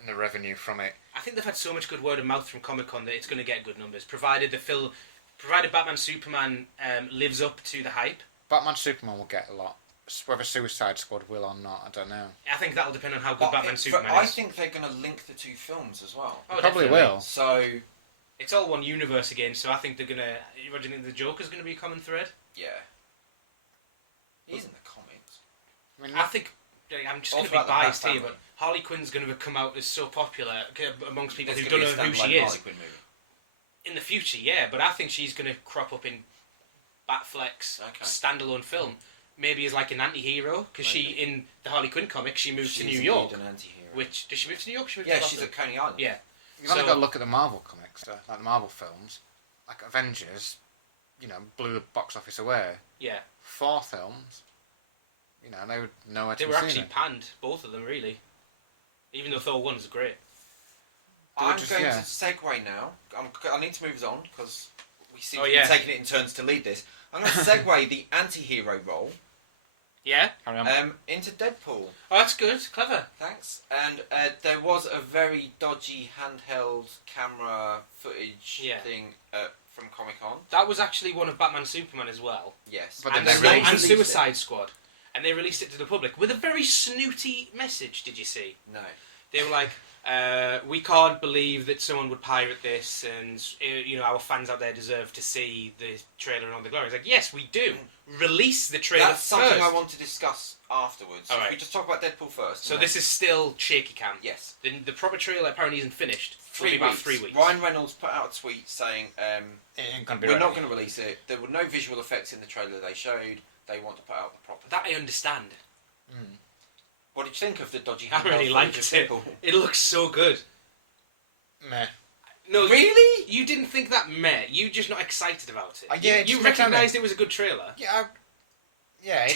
and the revenue from it. I think they've had so much good word of mouth from Comic-Con that it's going to get good numbers, provided Batman Superman lives up to the hype. Batman Superman will get a lot. Whether Suicide Squad will or not, I don't know. I think that'll depend on how good Batman But Superman I is. think they're going to link the two films as well. Oh, Probably definitely. will. So, It's all one universe again, so I think they're gonna. You think the Joker's gonna be a common thread? yeah. He's in the comics. I mean, I think. I'm just Also gonna be about the biased Bat here, family. but Harley Quinn's gonna come out as so popular amongst people There's who gonna don't be a know who she standalone is. Harley Quinn movie. In the future, yeah, but I think she's gonna crop up in Batfleck's Okay. standalone film. Maybe as like an anti-hero, because she, Maybe. in the Harley Quinn comic, she moves to She's New indeed York. an anti-hero. Which does she move to New York? She moves Yeah, to she's Gotham? at Coney Island. Yeah. you've only so- got to look at the Marvel comics, like the Marvel films. Like Avengers, blew the box office away. Yeah. 4 films, they would know where to They be were seen actually it. panned, both of them, really. Even though Thor 1 is great. I'm just- going yeah. to segue now. I need to move us on because we seem Oh, to yeah. be taking it in turns to lead this. I'm going to segue the anti-hero role Yeah? Carry on. into Deadpool. Oh, that's good. Clever. Thanks. And there was a very dodgy handheld camera footage Yeah. thing from Comic-Con. That was actually one of Batman Superman as well. Yes. But And, then and they released Suicide Squad. And they released it to the public with a very snooty message, did you see? No. They were like, we can't believe that someone would pirate this, and our fans out there deserve to see the trailer and all the glory. It's like, yes, we do. Release the trailer That's something first. I want to discuss afterwards. All If right. we just talk about Deadpool first. So and this is still shaky cam. Yes. The proper trailer apparently isn't finished. It'll 3 be about weeks. 3 weeks. Ryan Reynolds put out a tweet saying, It ain't gonna be we're ready. not going to release it. There were no visual effects in the trailer they showed. They want to put out the proper. That I understand. What did you think of the dodgy I really handheld liked footage it. of Deadpool? It looks so good. Meh. No, Really? You didn't think that meh. You just not excited about it. Yeah, You it's recognised it was a good trailer. Yeah,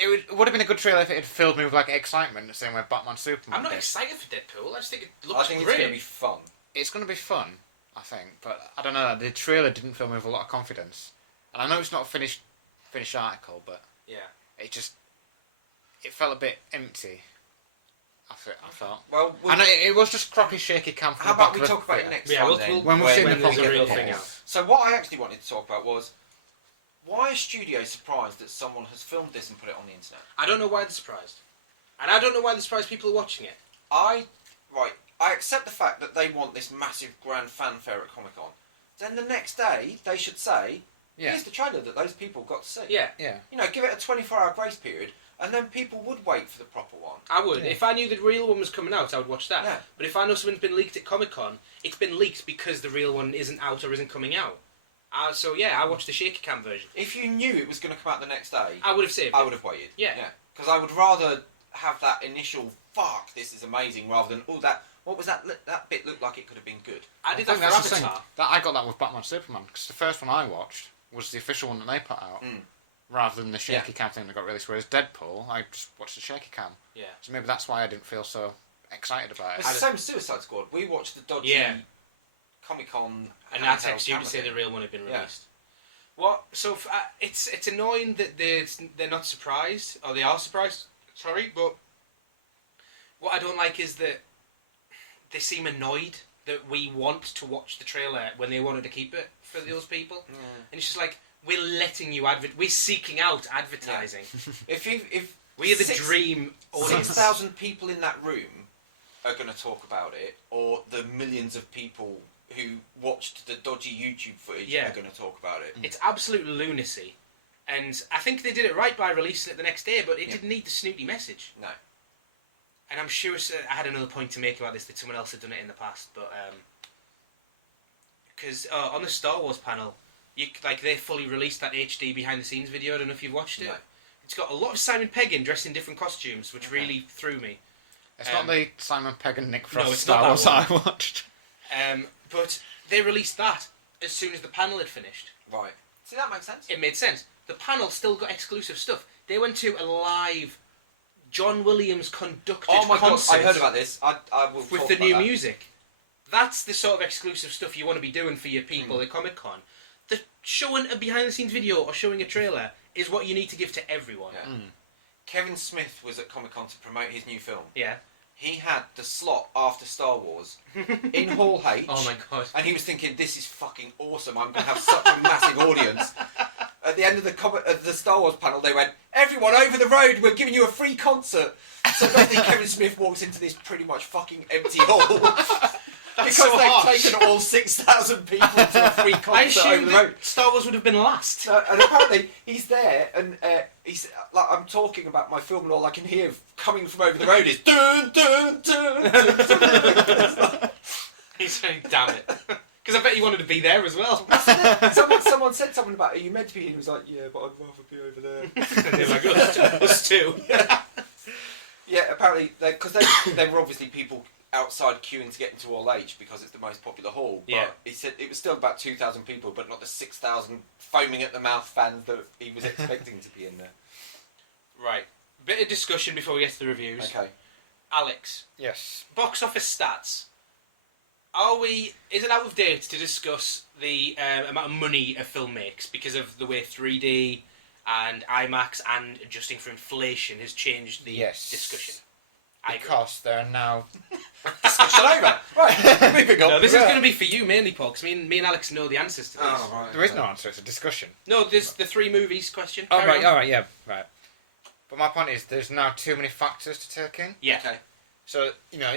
it would have been a good trailer if it had filled me with like excitement, the same way Batman Superman I'm not did. excited for Deadpool. I just think it I looks think great. it's going to be fun. It's going to be fun, I think, but I don't know. The trailer didn't fill me with a lot of confidence, and I know it's not a finished article, but Yeah. it felt a bit empty. I felt. Well, And it was just crappy, shaky cam. from how the back about we of the talk about it theatre. next Yeah, time we'll- then? we'll- When we've seen when the there's a proper real Deadpool. thing out. So what I actually wanted to talk about was why are studios surprised that someone has filmed this and put it on the internet? I don't know why they're surprised. And I don't know why they're surprised people are watching it. I accept the fact that they want this massive grand fanfare at Comic Con. Then the next day they should say, Yeah, here's the trailer that those people got to see. Yeah, yeah. Give it a 24-hour grace period, and then people would wait for the proper one. I would. Yeah. If I knew the real one was coming out, I would watch that. Yeah. But if I know something's been leaked at Comic-Con, it's been leaked because the real one isn't out or isn't coming out. So yeah, I watched the shaky cam version. If you knew it was going to come out the next day, I would have saved I it. would have waited. Yeah. Because I would rather have that initial "fuck, this is amazing" rather than that. What was that? That bit looked like it could have been good. I did think that for that's the thing. Avatar. I got that with Batman Superman because the first one I watched was the official one that they put out, rather than the shaky cam thing that got released. Whereas Deadpool, I just watched the shaky cam, Yeah. so maybe that's why I didn't feel so excited about it. It's the same as Suicide Squad. We watched the dodgy Yeah. Comic Con. And I texted you to say the real one had been Yeah. released. What? So it's annoying that they're not surprised, or they are surprised. Sorry, but what I don't like is that they seem annoyed that we want to watch the trailer when they wanted to keep it for those people, and it's just like we're letting you we're seeking out advertising. If We are the dream audience. 6,000 people in that room are going to talk about it, or the millions of people who watched the dodgy YouTube footage Yeah. are going to talk about it. It's absolute lunacy, and I think they did it right by releasing it the next day, but it didn't need the snooty message. No. And I'm sure I had another point to make about this that someone else had done it in the past, but because on the Star Wars panel, they fully released that HD behind the scenes video. I don't know if you've watched it. No. It's got a lot of Simon Pegg in dressed in different costumes, which really threw me. It's not the Simon Pegg and Nick Frost No, it's Star not Wars that I watched. But they released that as soon as the panel had finished. Right. See, that makes sense. It made sense. The panel still got exclusive stuff. They went to a live John Williams conducted concert. I heard about this. I will with talk the about new that. music. That's the sort of exclusive stuff you want to be doing for your people at Comic Con. The showing a behind the scenes video or showing a trailer is what you need to give to everyone. Yeah. Kevin Smith was at Comic Con to promote his new film. Yeah. He had the slot after Star Wars in Hall H. Oh my god. And he was thinking, this is fucking awesome. I'm going to have such a massive audience. At the end of the Star Wars panel, they went, everyone over the road, we're giving you a free concert. So basically Kevin Smith walks into this pretty much fucking empty hall. Because so they've harsh. taken all 6,000 people to a free concert I over assume the road. that Star Wars would have been last. And apparently he's there, and he's like, I'm talking about my film, and all I can hear coming from over the road is dun dun dun dun. dun. He's saying, damn it. Because I bet you wanted to be there as well. Someone said something about, are you meant to be? And he was like, yeah, but I'd rather be over there. And they're like, us too. Yeah, apparently, because they were obviously people outside queuing to get into All H because it's the most popular hall. But Yeah. he said it was still about 2,000 people, but not the 6,000 foaming at the mouth fans that he was expecting to be in there. Right. Bit of discussion before we get to the reviews. Okay. Alex, Yes. box office stats. Is it out of date to discuss the amount of money a film makes because of the way 3D and IMAX and adjusting for inflation has changed the Yes. discussion? I agree. Because there are now... Discussion over. Right, moving on. No, this is going to be for you mainly, Paul, because me and Alex know the answers to these. Oh, right. There is no answer, it's a discussion. No, there's the 3 movies question. Oh, Carry right, on. alright, yeah, right. But my point is, there's now too many factors to take in. Yeah. Okay. So, you know,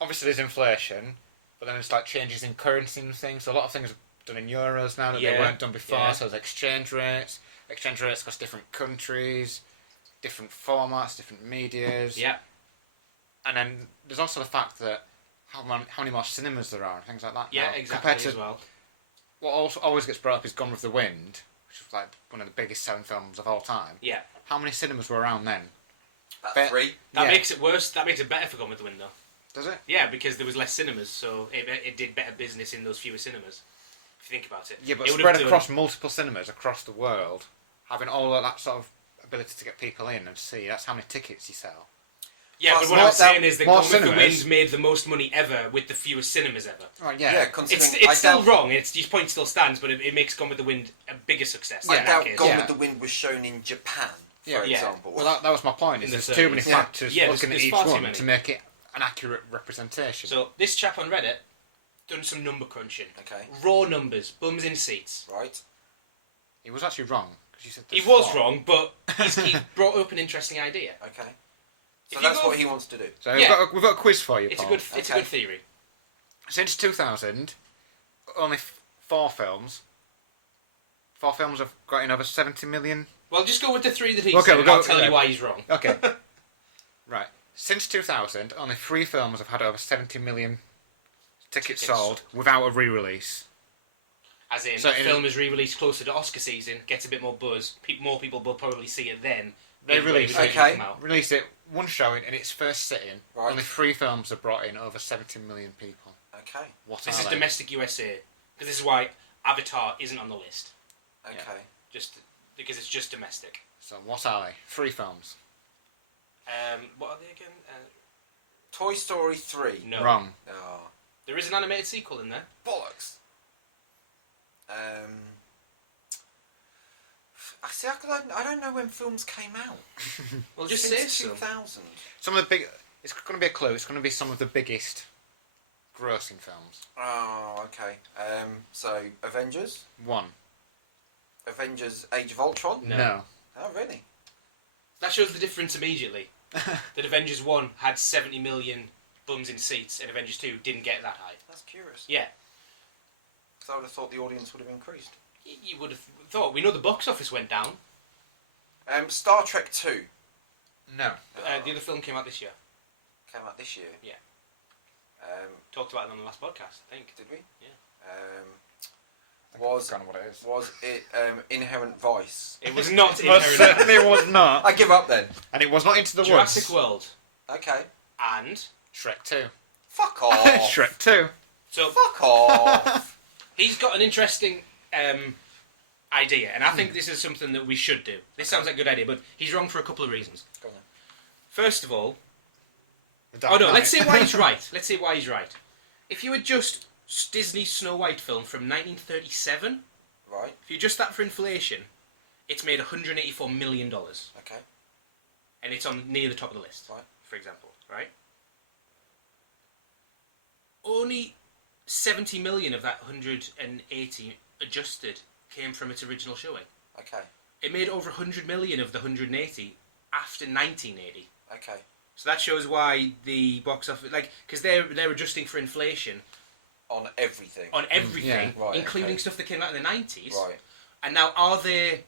obviously there's inflation, but then it's like changes in currency and things. So a lot of things are done in euros now that they Yeah, weren't done before. yeah. So there's exchange rates. Exchange rates across different countries, different formats, different medias. Yeah. And then there's also the fact that how many more cinemas there are and things like that. Yeah, now, exactly compared to as well. what also always gets brought up is Gone with the Wind, which was like one of the biggest selling films of all time. Yeah. How many cinemas were around then? About 3. That Yeah. makes it worse. That makes it better for Gone with the Wind, though. Does it? Yeah, because there was less cinemas, so it did better business in those fewer cinemas. If you think about it. Yeah, but It would spread have done- across multiple cinemas across the world, having all of that sort of ability to get people in and see, that's how many tickets you sell. Yeah, Plus but what more- I'm saying is that more Gone with the cinemas. Wind made the most money ever with the fewest cinemas ever. Right, Yeah, yeah. considering It's still wrong. Your point still stands, but it makes Gone with the Wind a bigger success. I in that doubt case. Gone Yeah. with the Wind was shown in Japan, for Yeah. example. Well, that was my point. Is In the there's too many 30s. factors Yeah, looking there's at each far too one many. to make it an accurate representation. So this chap on Reddit done some number crunching. Okay. Raw numbers, bums in seats. Right. he was actually wrong because you said He there's was 4. wrong, but he brought up an interesting idea. Okay. If So you that's go- what he wants to do. So Yeah. we've got a quiz for you, It's a Paul. good Okay. theory. Since 2000, only 4 films. 4 films have got in over 70 million. Well, just go with the 3 that he Okay, said. we'll And go- I'll tell yeah. you why he's wrong. Okay. Right. Since 2000, only 3 films have had over 70 million tickets Tickets sold without a re-release. As in, So the in- film is re-released closer to Oscar season, gets a bit more buzz. More people will probably see it then. They than when it release was it. ready to Okay. come out. Released it one showing in its first sitting. Right. Only 3 films have brought in over 70 million people. Okay. What This are is they? domestic USA. Because this is why Avatar isn't on the list. Okay. Just because it's just domestic. So what are they? 3 films. What are they again? Toy Story 3. No. Wrong. Oh, There is an animated sequel in there. bollocks. I don't know when films came out. Well, just Since say so. 2000. Some of the big... It's going to be a clue. It's going to be some of the biggest grossing films. Oh, okay. So, Avengers? 1. Avengers Age of Ultron? No. Oh, really? That shows the difference immediately. That Avengers 1 had 70 million bums in seats, and Avengers 2 didn't get that high. That's curious. Yeah. Because I would have thought the audience would have increased. You would have thought. We know the box office went down. Star Trek 2 No. The other film came out this year. came out this year. Yeah. Talked Talked about it on the last podcast, I think. Did we? Yeah. Was Kind of what it is. was it Inherent Vice? It was not Most Inherent. certainly was not. I give up then. And it was not Into the Jurassic Woods. World Okay. and Shrek 2. Fuck off. Shrek 2. So Fuck off. he's got an interesting idea, and I think this is something that we should do. This sounds like a good idea, but he's wrong for a couple of reasons. Go on then. First of all, The Dark Knight. let's say why he's right. Let's say why he's right. If you adjust Disney's Snow White film from 1937, Right. if you adjust that for inflation, it's made $184 million. Okay. And it's on near the top of the list, Right. for example, right? Only 70 million of that 180 adjusted came from its original showing. Okay. It made over 100 million of the 180 after 1980. Okay. So that shows why the box office, because they're adjusting for inflation On everything. on everything, Right, including okay. stuff that came out in the 90s. Right. And now, are they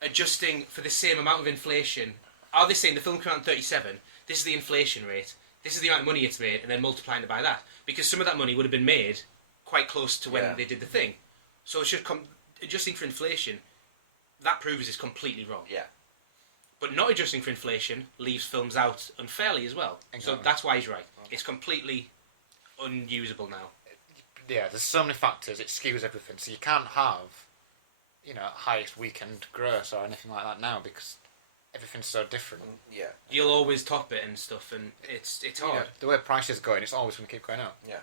adjusting for the same amount of inflation? Are they saying the film came out in 37, this is the inflation rate, this is the amount of money it's made, and then multiplying it by that? Because some of that money would have been made quite close to when Yeah. they did the thing. So it should adjusting for inflation, that proves it's completely wrong. Yeah. But not adjusting for inflation leaves films out unfairly as well. Exactly. So that's why he's right. It's completely unusable now. Yeah, there's so many factors, it skews everything. So you can't have, highest weekend gross or anything like that now because everything's so different. Yeah. You'll always top it and stuff, and it's hard. The way prices going, it's always going to keep going up. Yeah.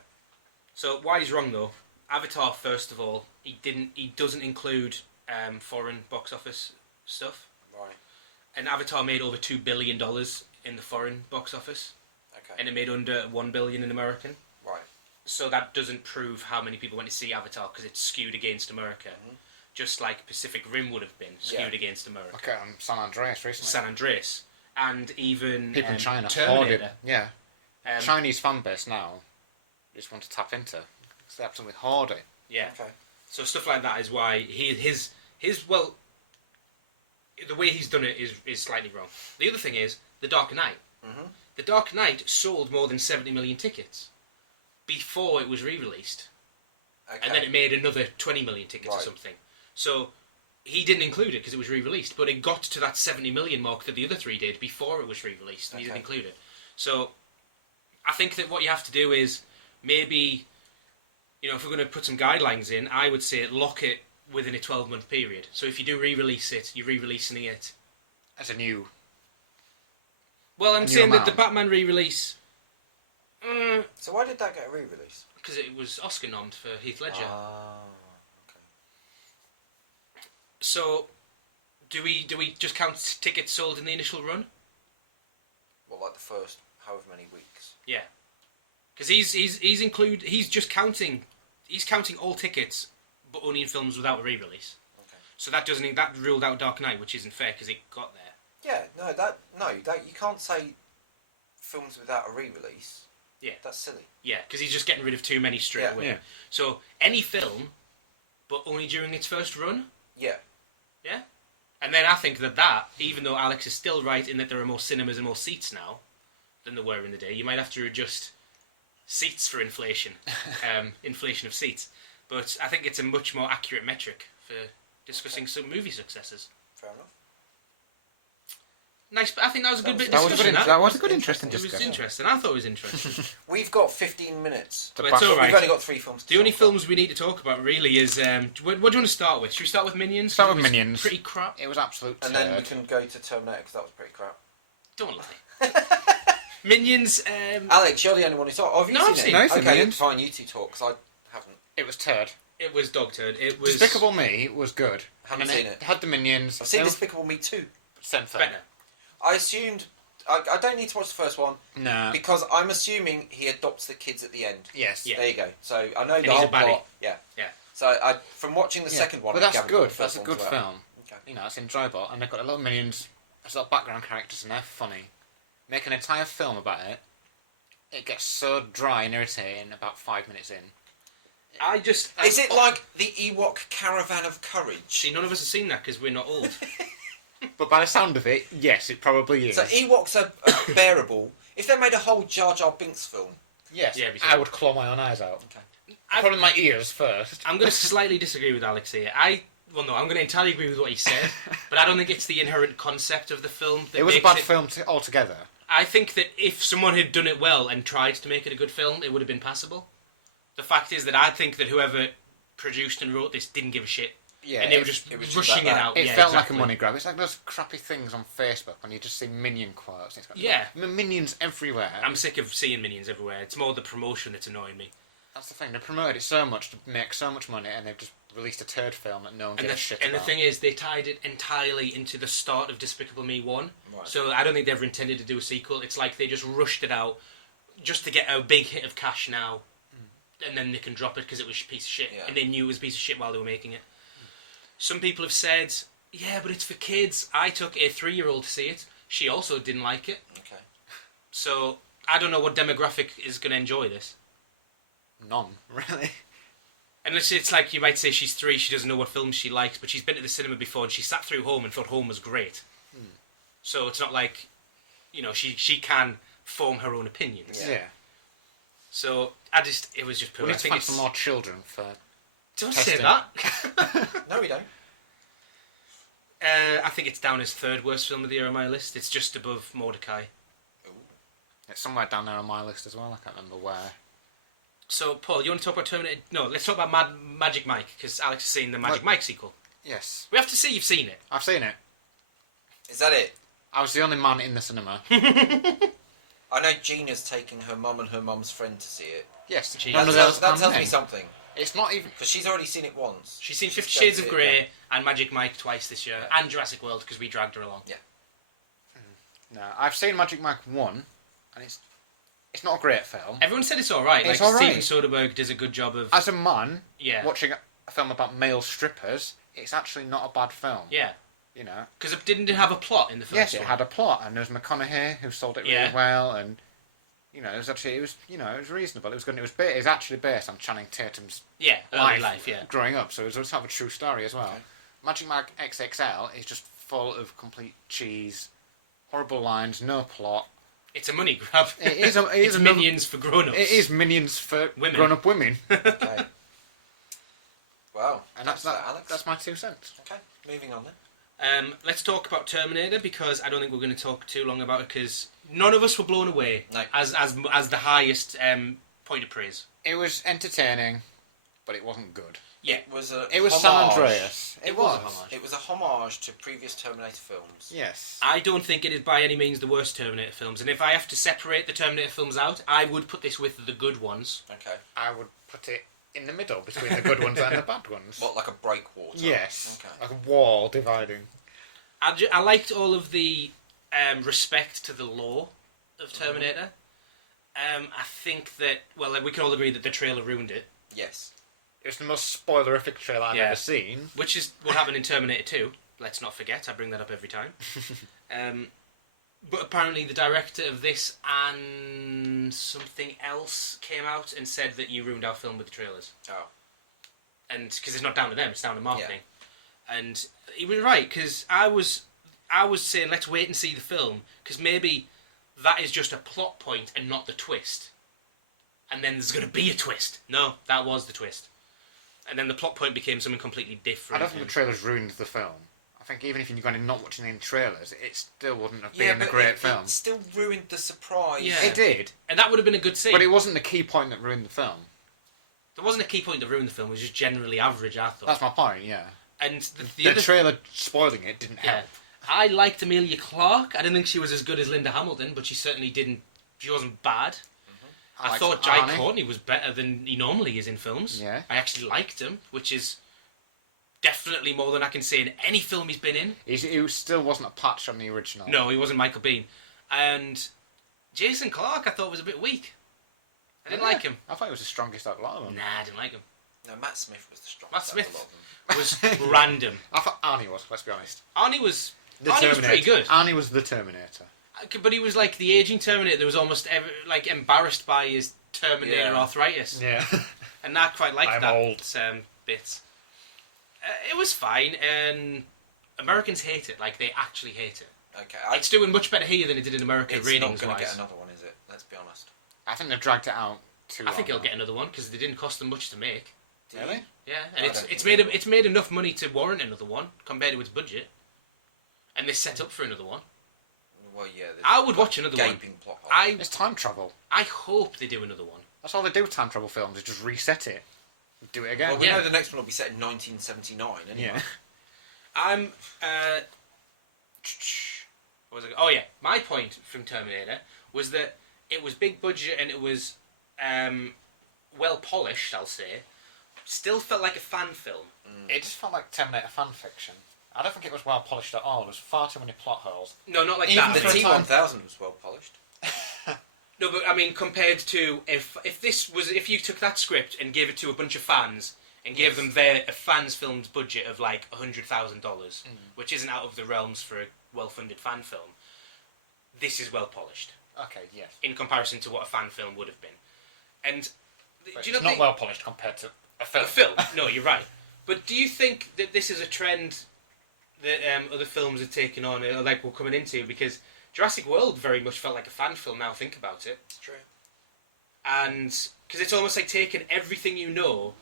So why he's wrong though? Avatar, first of all, he doesn't include foreign box office stuff. Right. And Avatar made over $2 billion in the foreign box office, Okay. and it made under $1 billion in American. Right. So that doesn't prove how many people went to see Avatar because it's skewed against America, just like Pacific Rim would have been skewed against America. Okay, San Andreas recently. San Andreas, and even People in China Terminator. hoarded. Yeah. Um, Chinese fan base now just want to tap into. Because they absolutely hoard it. Yeah. Okay. So stuff like that is why his the way he's done it is slightly wrong. The other thing is The Dark Knight. Mhm. The Dark Knight sold more than 70 million tickets before it was re-released, Okay. and then it made another 20 million tickets or Right. something. So he didn't include it because it was re-released, but it got to that 70 million mark that the other three did before it was re-released, and he didn't Okay. include it. So I think that what you have to do is maybe, if we're going to put some guidelines in, I would say lock it within a 12-month period. So if you do re-release it, you're re-releasing it. As a new... Well, I'm New saying that the amount. Batman re-release, So why did that get a re-release? because it was Oscar nommed for Heath Ledger. Ah. Okay. So do we just count tickets sold in the initial run? Well, like the first however many weeks. Yeah, because he's just counting. He's counting all tickets, but only in films without a re-release. Okay. So that ruled out Dark Knight, which isn't fair because it got there. Yeah. No. You can't say films without a re-release. Yeah. That's silly. Yeah, because he's just getting rid of too many straight Yeah. away. Yeah. So any film, but only during its first run. Yeah. Yeah. And then I think that even though Alex is still right in that there are more cinemas and more seats now than there were in the day, you might have to adjust seats for inflation, inflation of seats. But I think it's a much more accurate metric for discussing some movie successes. Fair enough. Nice, but I think that was a good bit of That was a discussion. good, interesting It was discussion. interesting. I thought it was interesting. We've got 15 minutes. To But back it's all up- right. We've only got 3 films. To The only talk about. films we need to talk about really is what do you want to start with? Should we start with Minions? Start with It was Minions. Pretty crap. It was absolute And then we turd. can go to Terminator because that was pretty crap. Don't lie. Minions. Alex, you're the only one who talked. Oh, have you No, I've seen seen it? it. No, I've seen Okay, Minions. fine. You two talk because I haven't. It was turd. It was dog turd. It was Despicable Me was good. Haven't And seen it. had the Minions. I've seen They were- Despicable Me 2. Same thing. better. I assumed. I don't need to watch the first one No. because I'm assuming he adopts the kids at the end. Yes. Yeah. There you go. So I know And the he's whole a baddie. plot. Yeah. Yeah. So from watching the Yeah. second one, But I that's gathered good. what the That's first a one good was about. film. Okay. It's enjoyable, and they've got a little Minions, there's little background characters, and they're funny. Make an entire film about it. It gets so dry and irritating about 5 minutes in. Is it like the Ewok Caravan of Courage? See, none of us have seen that because we're not old. But by the sound of it, yes, it probably is. So Ewoks are bearable. If they made a whole Jar Jar Binks film, yes, Yeah, we I said- would claw my own eyes out. okay. Probably my ears first. I'm going to slightly disagree with Alex here. I'm going to entirely agree with what he said, but I don't think it's the inherent concept of the film that It was a makes bad film altogether. I think that if someone had done it well and tried to make it a good film, it would have been passable. The fact is that I think that whoever produced and wrote this didn't give a shit. Yeah, and they were just it was just rushing like it that. out. It Yeah, felt exactly. like a money grab. It's like those crappy things on Facebook when you just see Minion quotes. It's got Yeah. Minions everywhere. I'm sick of seeing Minions everywhere. It's more the promotion that's annoying me. That's the thing. They promoted it so much to make so much money, and they've just released a turd film that no one And gives a shit the about. thing is, they tied it entirely into the start of Despicable Me 1. Right. So I don't think they ever intended to do a sequel. It's like they just rushed it out just to get a big hit of cash now, and then they can drop it because it was a piece of shit. Yeah. And they knew it was a piece of shit while they were making it. Some people have said, yeah, but it's for kids. I took a 3-year-old to see it. She also didn't like it. Okay. So I don't know what demographic is going to enjoy this. None, really. Unless it's like you might say she's 3, she doesn't know what films she likes, but she's been to the cinema before and she sat through Home and thought Home was great. So it's not like, she can form her own opinions. Yeah. So it was just poor. We I need to think find it's... some more children for... Don't testing. say that. No, we don't. I think it's down as 3rd worst film of the year on my list. It's just above Mordecai. Ooh. It's somewhere down there on my list as well. I can't remember where. So, Paul, you want to talk about Terminator? No, let's talk about Magic Mike, because Alex has seen the Magic Mike sequel. Yes. We have to see you've seen it. I've seen it. Is that it? I was the only man in the cinema. I know Gina's taking her mum and her mum's friend to see it. Yes. Gee, none of That those tells are me men. something. It's not even... Because she's already seen it once. She's seen 50 She's Shades going of to see it Grey and Magic Mike twice this year, and Jurassic World, because we dragged her along. Yeah. No, I've seen Magic Mike 1, and it's not a great film. Everyone said it's alright. It's like, alright. Steven Soderbergh does a good job of... As a man, Yeah. watching a film about male strippers, it's actually not a bad film. Yeah. You know? Because it didn't have a plot in the first Yes, one. it had a plot, and there was McConaughey who sold it really Yeah. well, and it was reasonable. It was good. It was actually based on Channing Tatum's Yeah, early life, yeah. growing up, so it was sort of a true story as well. Okay. Magic Mike XXL is just full of complete cheese, horrible lines, no plot. It's a money grab. It is. It's Minions for grown-ups. It is Minions for Women. grown-up women. Okay. Wow. And Thanks that's for that, Alex. That's my 2 cents. Okay, moving on then. Let's talk about Terminator, because I don't think we're going to talk too long about it, because none of us were blown away No. as the highest point of praise. It was entertaining, but it wasn't good. Yeah. It was a It was San homage. Andreas. It was a homage. It was a homage to previous Terminator films. Yes. I don't think it is by any means the worst Terminator films, and if I have to separate the Terminator films out, I would put this with the good ones. Okay. I would put it in the middle between the good ones and the bad ones. What, like a breakwater? Yes. Okay. Like a wall dividing. I liked all of the respect to the lore of Terminator. I think that, we can all agree that the trailer ruined it, Yes. It was the most spoilerific trailer I've Yeah. ever seen. which is what happened in Terminator 2. Let's not forget, I bring that up every time. But apparently the director of this and something else came out and said that you ruined our film with the trailers. Oh. And because it's not down to them, it's down to marketing. And he was right, because I was saying let's wait and see the film, because maybe that is just a plot point and not the twist. And then there's going to be a twist. No, that was the twist. And then the plot point became something completely I different. don't think the trailers ruined the film. I think even if you're going to not watching any trailers, it still wouldn't have been a but great film. It still ruined the surprise. Yeah. It did, And that would have been a good scene. but it wasn't the key point that ruined the film. There wasn't a key point that ruined the film, it was just generally average, I thought. That's my point, yeah. And the The other... trailer spoiling it didn't Yeah. help. I liked Amelia Clarke. I didn't think she was as good as Linda Hamilton, but she certainly didn't... She wasn't bad. I liked thought Jai Arnie. Courtney was better than he normally is in films. Yeah. I actually liked him, which is definitely more than I can say in any film he's been in. He still wasn't a patch on the original. No, he wasn't Michael Biehn. And Jason Clarke I thought was a bit weak. I didn't like him. I thought he was the strongest out of a lot of them. Nah, I didn't like him. No, Matt Smith was the strongest. Matt out of a Smith lot of them. was random. I thought Arnie was, let's be honest. Arnie was The Arnie was Terminator. pretty good. Arnie was the Terminator. But he was like the aging Terminator that was almost embarrassed by his Terminator Yeah. arthritis. Yeah. And I quite liked I'm that old. bit. It was fine, and Americans hate it. Like, they actually hate it. Okay. It's doing much better here than it did in America, It's not ratings-wise. going to get another one, is it? Let's be honest. I think they've dragged it out too I think long it'll get another one, because they didn't cost them much to make. Do you? Really? Yeah, I and don't it's think made enough money to warrant another one, compared to its budget. And they set up for another one. Well, yeah. there's I would watch another one. gaping plot hole. I It's time travel. hope they do another one. That's all they do with time travel films, is just reset it. Do it again. Well, we know the next one will be set in 1979 anyway. Yeah. I'm. What was it? Oh yeah, my point from Terminator was that it was big budget and it was well polished. I'll say, still felt like a fan film. It just felt like Terminator fan fiction. I don't think it was well polished at all. There was far too many plot holes. No, not like Even that. The for a time- T-1000 was well polished. No, but I mean, compared to if you took that script and gave it to a bunch of fans and gave them a fans filmed budget of like $100,000, which isn't out of the realms for a well-funded fan film, this is well polished Okay, yes. in comparison to what a fan film would have been. And But do you it's not not think well polished compared to a film. a film? No, you're right. But do you think that this is a trend that other films are taking on, or like we're coming into? Because Jurassic World very much felt like a fan film. Now think about it. It's true. And because it's almost like taking everything you know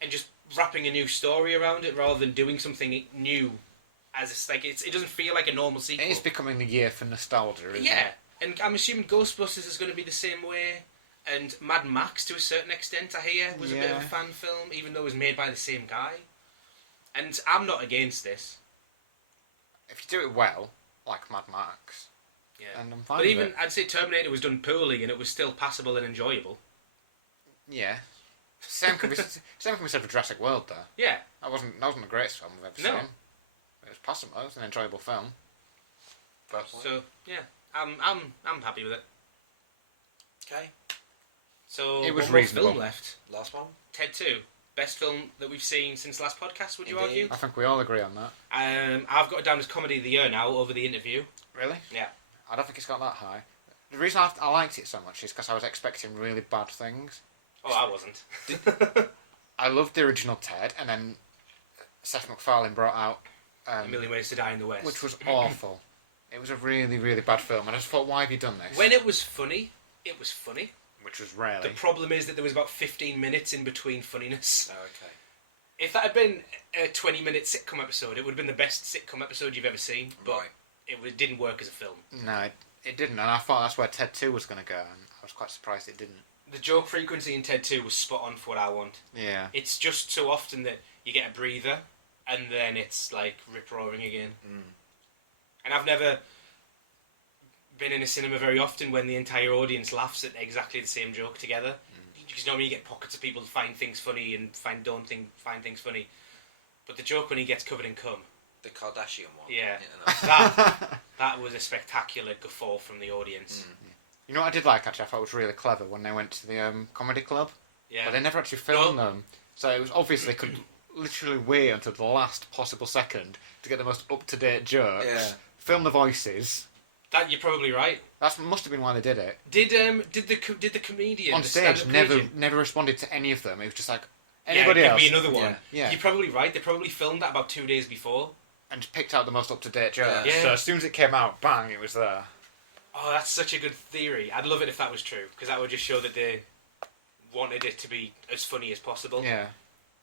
and just wrapping a new story around it rather than doing something new. As it's like it doesn't feel like a normal sequel. It is becoming the year for nostalgia, isn't Yeah, it? and I'm assuming Ghostbusters is going to be the same way. And Mad Max, to a certain extent, I hear, was a bit of a Yeah. fan film, even though it was made by the same guy. And I'm not against this. If you do it well, like Mad Max, Yeah. and I'm fine But with even, it. I'd say Terminator was done poorly and it was still passable and enjoyable. Yeah. Same can be said for Jurassic World, though. Yeah. That wasn't the greatest film I've ever No. seen. It was passable. It was an enjoyable film. But So, yeah. I'm happy with it. Okay, So, It was one more reasonable. film left. last one. Ted 2. Best film that we've seen since last podcast, would you Indeed. argue? I think we all agree on that. I've got it down as Comedy of the Year now, over The Interview. Really? Yeah. I don't think it's got that high. The reason I liked it so much is because I was expecting really bad things. Oh, I wasn't. I loved the original Ted, and then Seth MacFarlane brought out A Million Ways to Die in the West. which was awful. It was a really, really bad film, and I just thought, why have you done this? When it was funny, it was funny. Which was rarely. The problem is that there was about 15 minutes in between funniness. Oh, okay. If that had been a 20-minute sitcom episode, it would have been the best sitcom episode you've ever seen. But Right. it didn't work as a film. No, it didn't, and I thought that's where Ted 2 was going to go, and I was quite surprised it didn't. The joke frequency in Ted 2 was spot on for what I want. Yeah. It's just so often that you get a breather, and then it's like rip-roaring again. And I've never been in a cinema very often when the entire audience laughs at exactly the same joke together. Because normally you get pockets of people who find things funny and find things funny. But the joke when he gets covered in cum, The Kardashian one. yeah, no. that was a spectacular guffaw from the audience. You know what I did like, actually? I thought it was really clever when they went to the comedy club. Yeah, But they never actually filmed them. So it was obvious they could literally wait until the last possible second to get the most up-to-date jokes. Yeah. Film the voices. that you're probably right. That must have been why they did it. Did the comedian On the stage, stand-up never comedian- responded to any of them. It was just like, yeah, anybody give else. me another one. Yeah. You're probably right. They probably filmed that about 2 days before. And just picked out the most up-to-date jokes. Yeah. So as soon as it came out, bang, it was there. Oh, that's such a good theory. I'd love it if that was true, because that would just show that they wanted it to be as funny as possible. Yeah.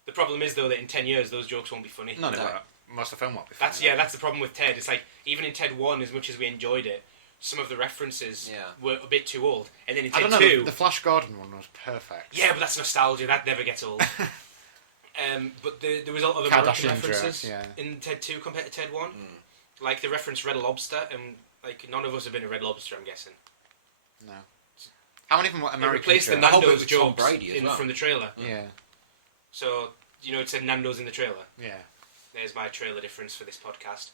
The problem is, though, that in 10 years, those jokes won't be funny. No, they No. weren't. Most of the film won't be funny. That's the problem with Ted. It's like, even in Ted 1, as much as we enjoyed it, some of the references Yeah. were a bit too old. And then in I Ted don't know, 2... the Flash Gordon one was perfect. Yeah, but that's nostalgia. That never gets old. But there was a lot of American Kardashian references jokes, yeah. in Ted 2 compared to Ted 1. Like, they referenced Red Lobster, and, like, none of us have been a Red Lobster, I'm guessing. No. How many of them were They American replaced the jokes? whole bit Nando's with Tom jokes Brady as well. from the trailer. Yeah. So, it said Nando's in the trailer. Yeah. There's my trailer difference for this podcast.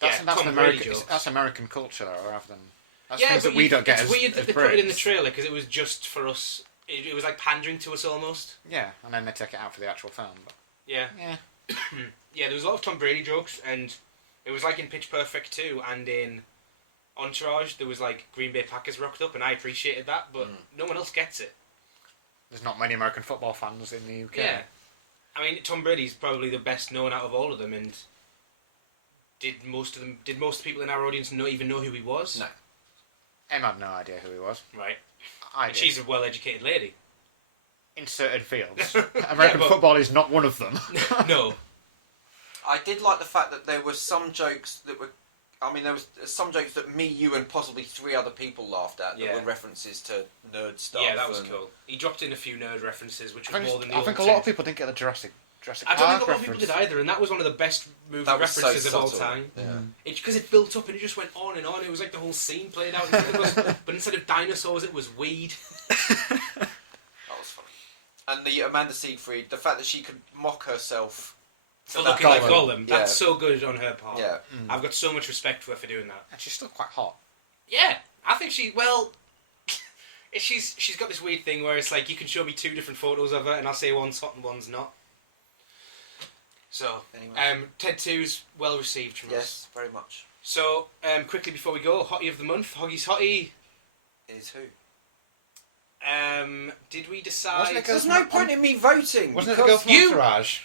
That's Tom Brady American. jokes. That's American culture, though, rather than that's Yeah, things but that we don't get it's as weird that as they put it in the Brits. trailer because it was just for us. It was like pandering to us almost. Yeah, and then they take it out for the actual film. But Yeah. yeah, Yeah, there was a lot of Tom Brady jokes, and it was like in Pitch Perfect 2 and in Entourage, there was like Green Bay Packers rocked up, and I appreciated that, but no one else gets it. there's not many American football fans in the UK. Yeah. I mean, Tom Brady's probably the best known out of all of them, and did most people in our audience even know who he was? No. Em had no idea who he was. Right. I And did. she's a well-educated lady. In certain fields. American but- football is not one of them. No. I did like the fact that there were some jokes that were I mean, there was some jokes that me, you, and possibly 3 other people laughed at that were references to nerd stuff. Yeah, that was cool. He dropped in a few nerd references, which was more than the I old think a lot of people didn't get the Jurassic I don't Park think a lot of people reference. did either, and that was one of the best movie That was references so of all subtle. time. Yeah. Because it built up and it just went on and on. It was like the whole scene played out in front of us. But instead of dinosaurs, it was weed. That was funny. And the Amanda Seyfried, the fact that she could mock herself For looking like Gollum. Yeah. That's so good on her part. Yeah. I've got so much respect for her for doing that. And she's still quite hot. Yeah, I think she's got this weird thing where it's like you can show me 2 different photos of her and I'll say one's hot and one's not. So, Anyway. Ted 2's well received from us. Yes, very much. So, quickly before we go, Hottie of the Month, Hoggy's Hottie. Is who? Did we decide? Wasn't it There's no point in me voting. Wasn't it the girl because from Entourage?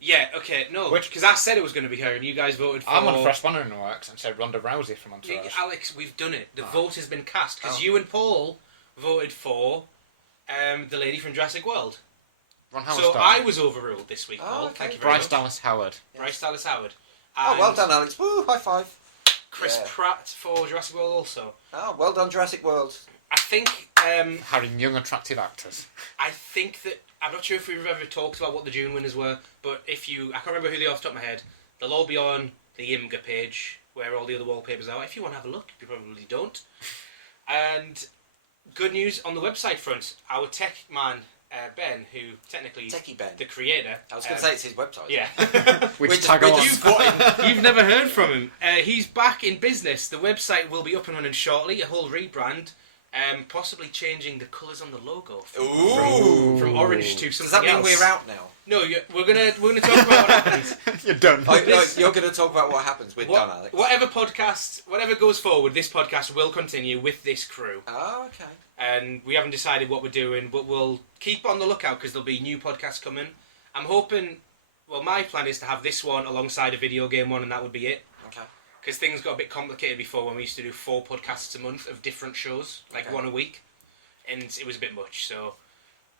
Yeah, okay, no. Because I said it was going to be her and you guys voted for... I'm on Fresh Banner in the Works and said Ronda Rousey from Entourage. Alex, we've done it. The vote has been cast. Because Oh. you and Paul voted for the lady from Jurassic World. Ron Howard's So daughter. I was overruled this week, Oh, Paul. okay. Thank you very Bryce much. Dallas Howard. Bryce Dallas Howard. Oh, well And done, Alex. Woo, high five. Chris Yeah. Pratt for Jurassic World also. Oh, well done, Jurassic World. I think Having young, attractive actors. that I'm not sure if we've ever talked about what the June winners were, but I can't remember who they are off the top of my head. They'll all be on the IMGA page where all the other wallpapers are. If you want to have a look, you probably don't. And good news on the website front. Our tech man Ben, who technically is Techie Ben. the creator. I was going to say it's his website. Yeah. Which We're tag along. just You've never heard from him. He's back in business. The website will be up and running shortly. A whole rebrand. Possibly changing the colours on the logo from orange to Does something that mean else. we're out now? No, we're gonna talk about what happens. You're done. You're going to talk about what happens. We're done, Alex. Whatever goes forward, this podcast will continue with this crew. Oh, okay. And we haven't decided what we're doing, but we'll keep on the lookout because there'll be new podcasts coming. I'm hoping. Well, my plan is to have this one alongside a video game one, and that would be it. Okay. Because things got a bit complicated before when we used to do 4 podcasts a month of different shows, like Okay. one a week, and it was a bit much. So,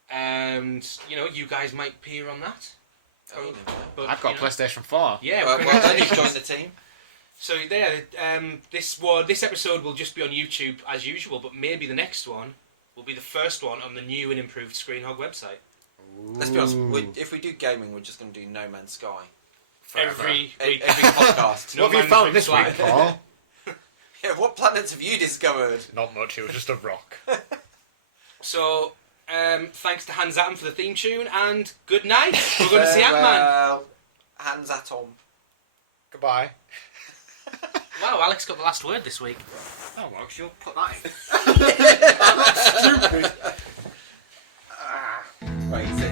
and you guys might peer on that. Oh, you never know. But, I've got a PlayStation 4. Yeah, Well, then you've congratulations. joined the team. So there, this episode will just be on YouTube as usual, but maybe the next one will be the first one on the new and improved ScreenHog website. Let's be honest. If we do gaming, we're just going to do No Man's Sky. Forever. Every week. Every podcast. No What have man's you found been this flying. week, Paul? Yeah, what planets have you discovered? Not much, it was just a rock. So, thanks to Hans Atom for the theme tune, and good night. We're going to see Ant-Man. Well, hands atom. Goodbye. Wow, Alex got the last word this week. Oh, well, you'll put that in. Stupid. Crazy.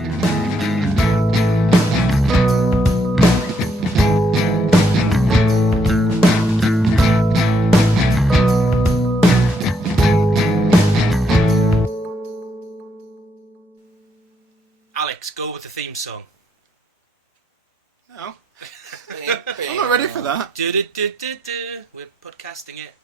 Alex, go with the theme song. No. I'm not ready for that. Do-do-do-do-do. We're podcasting it.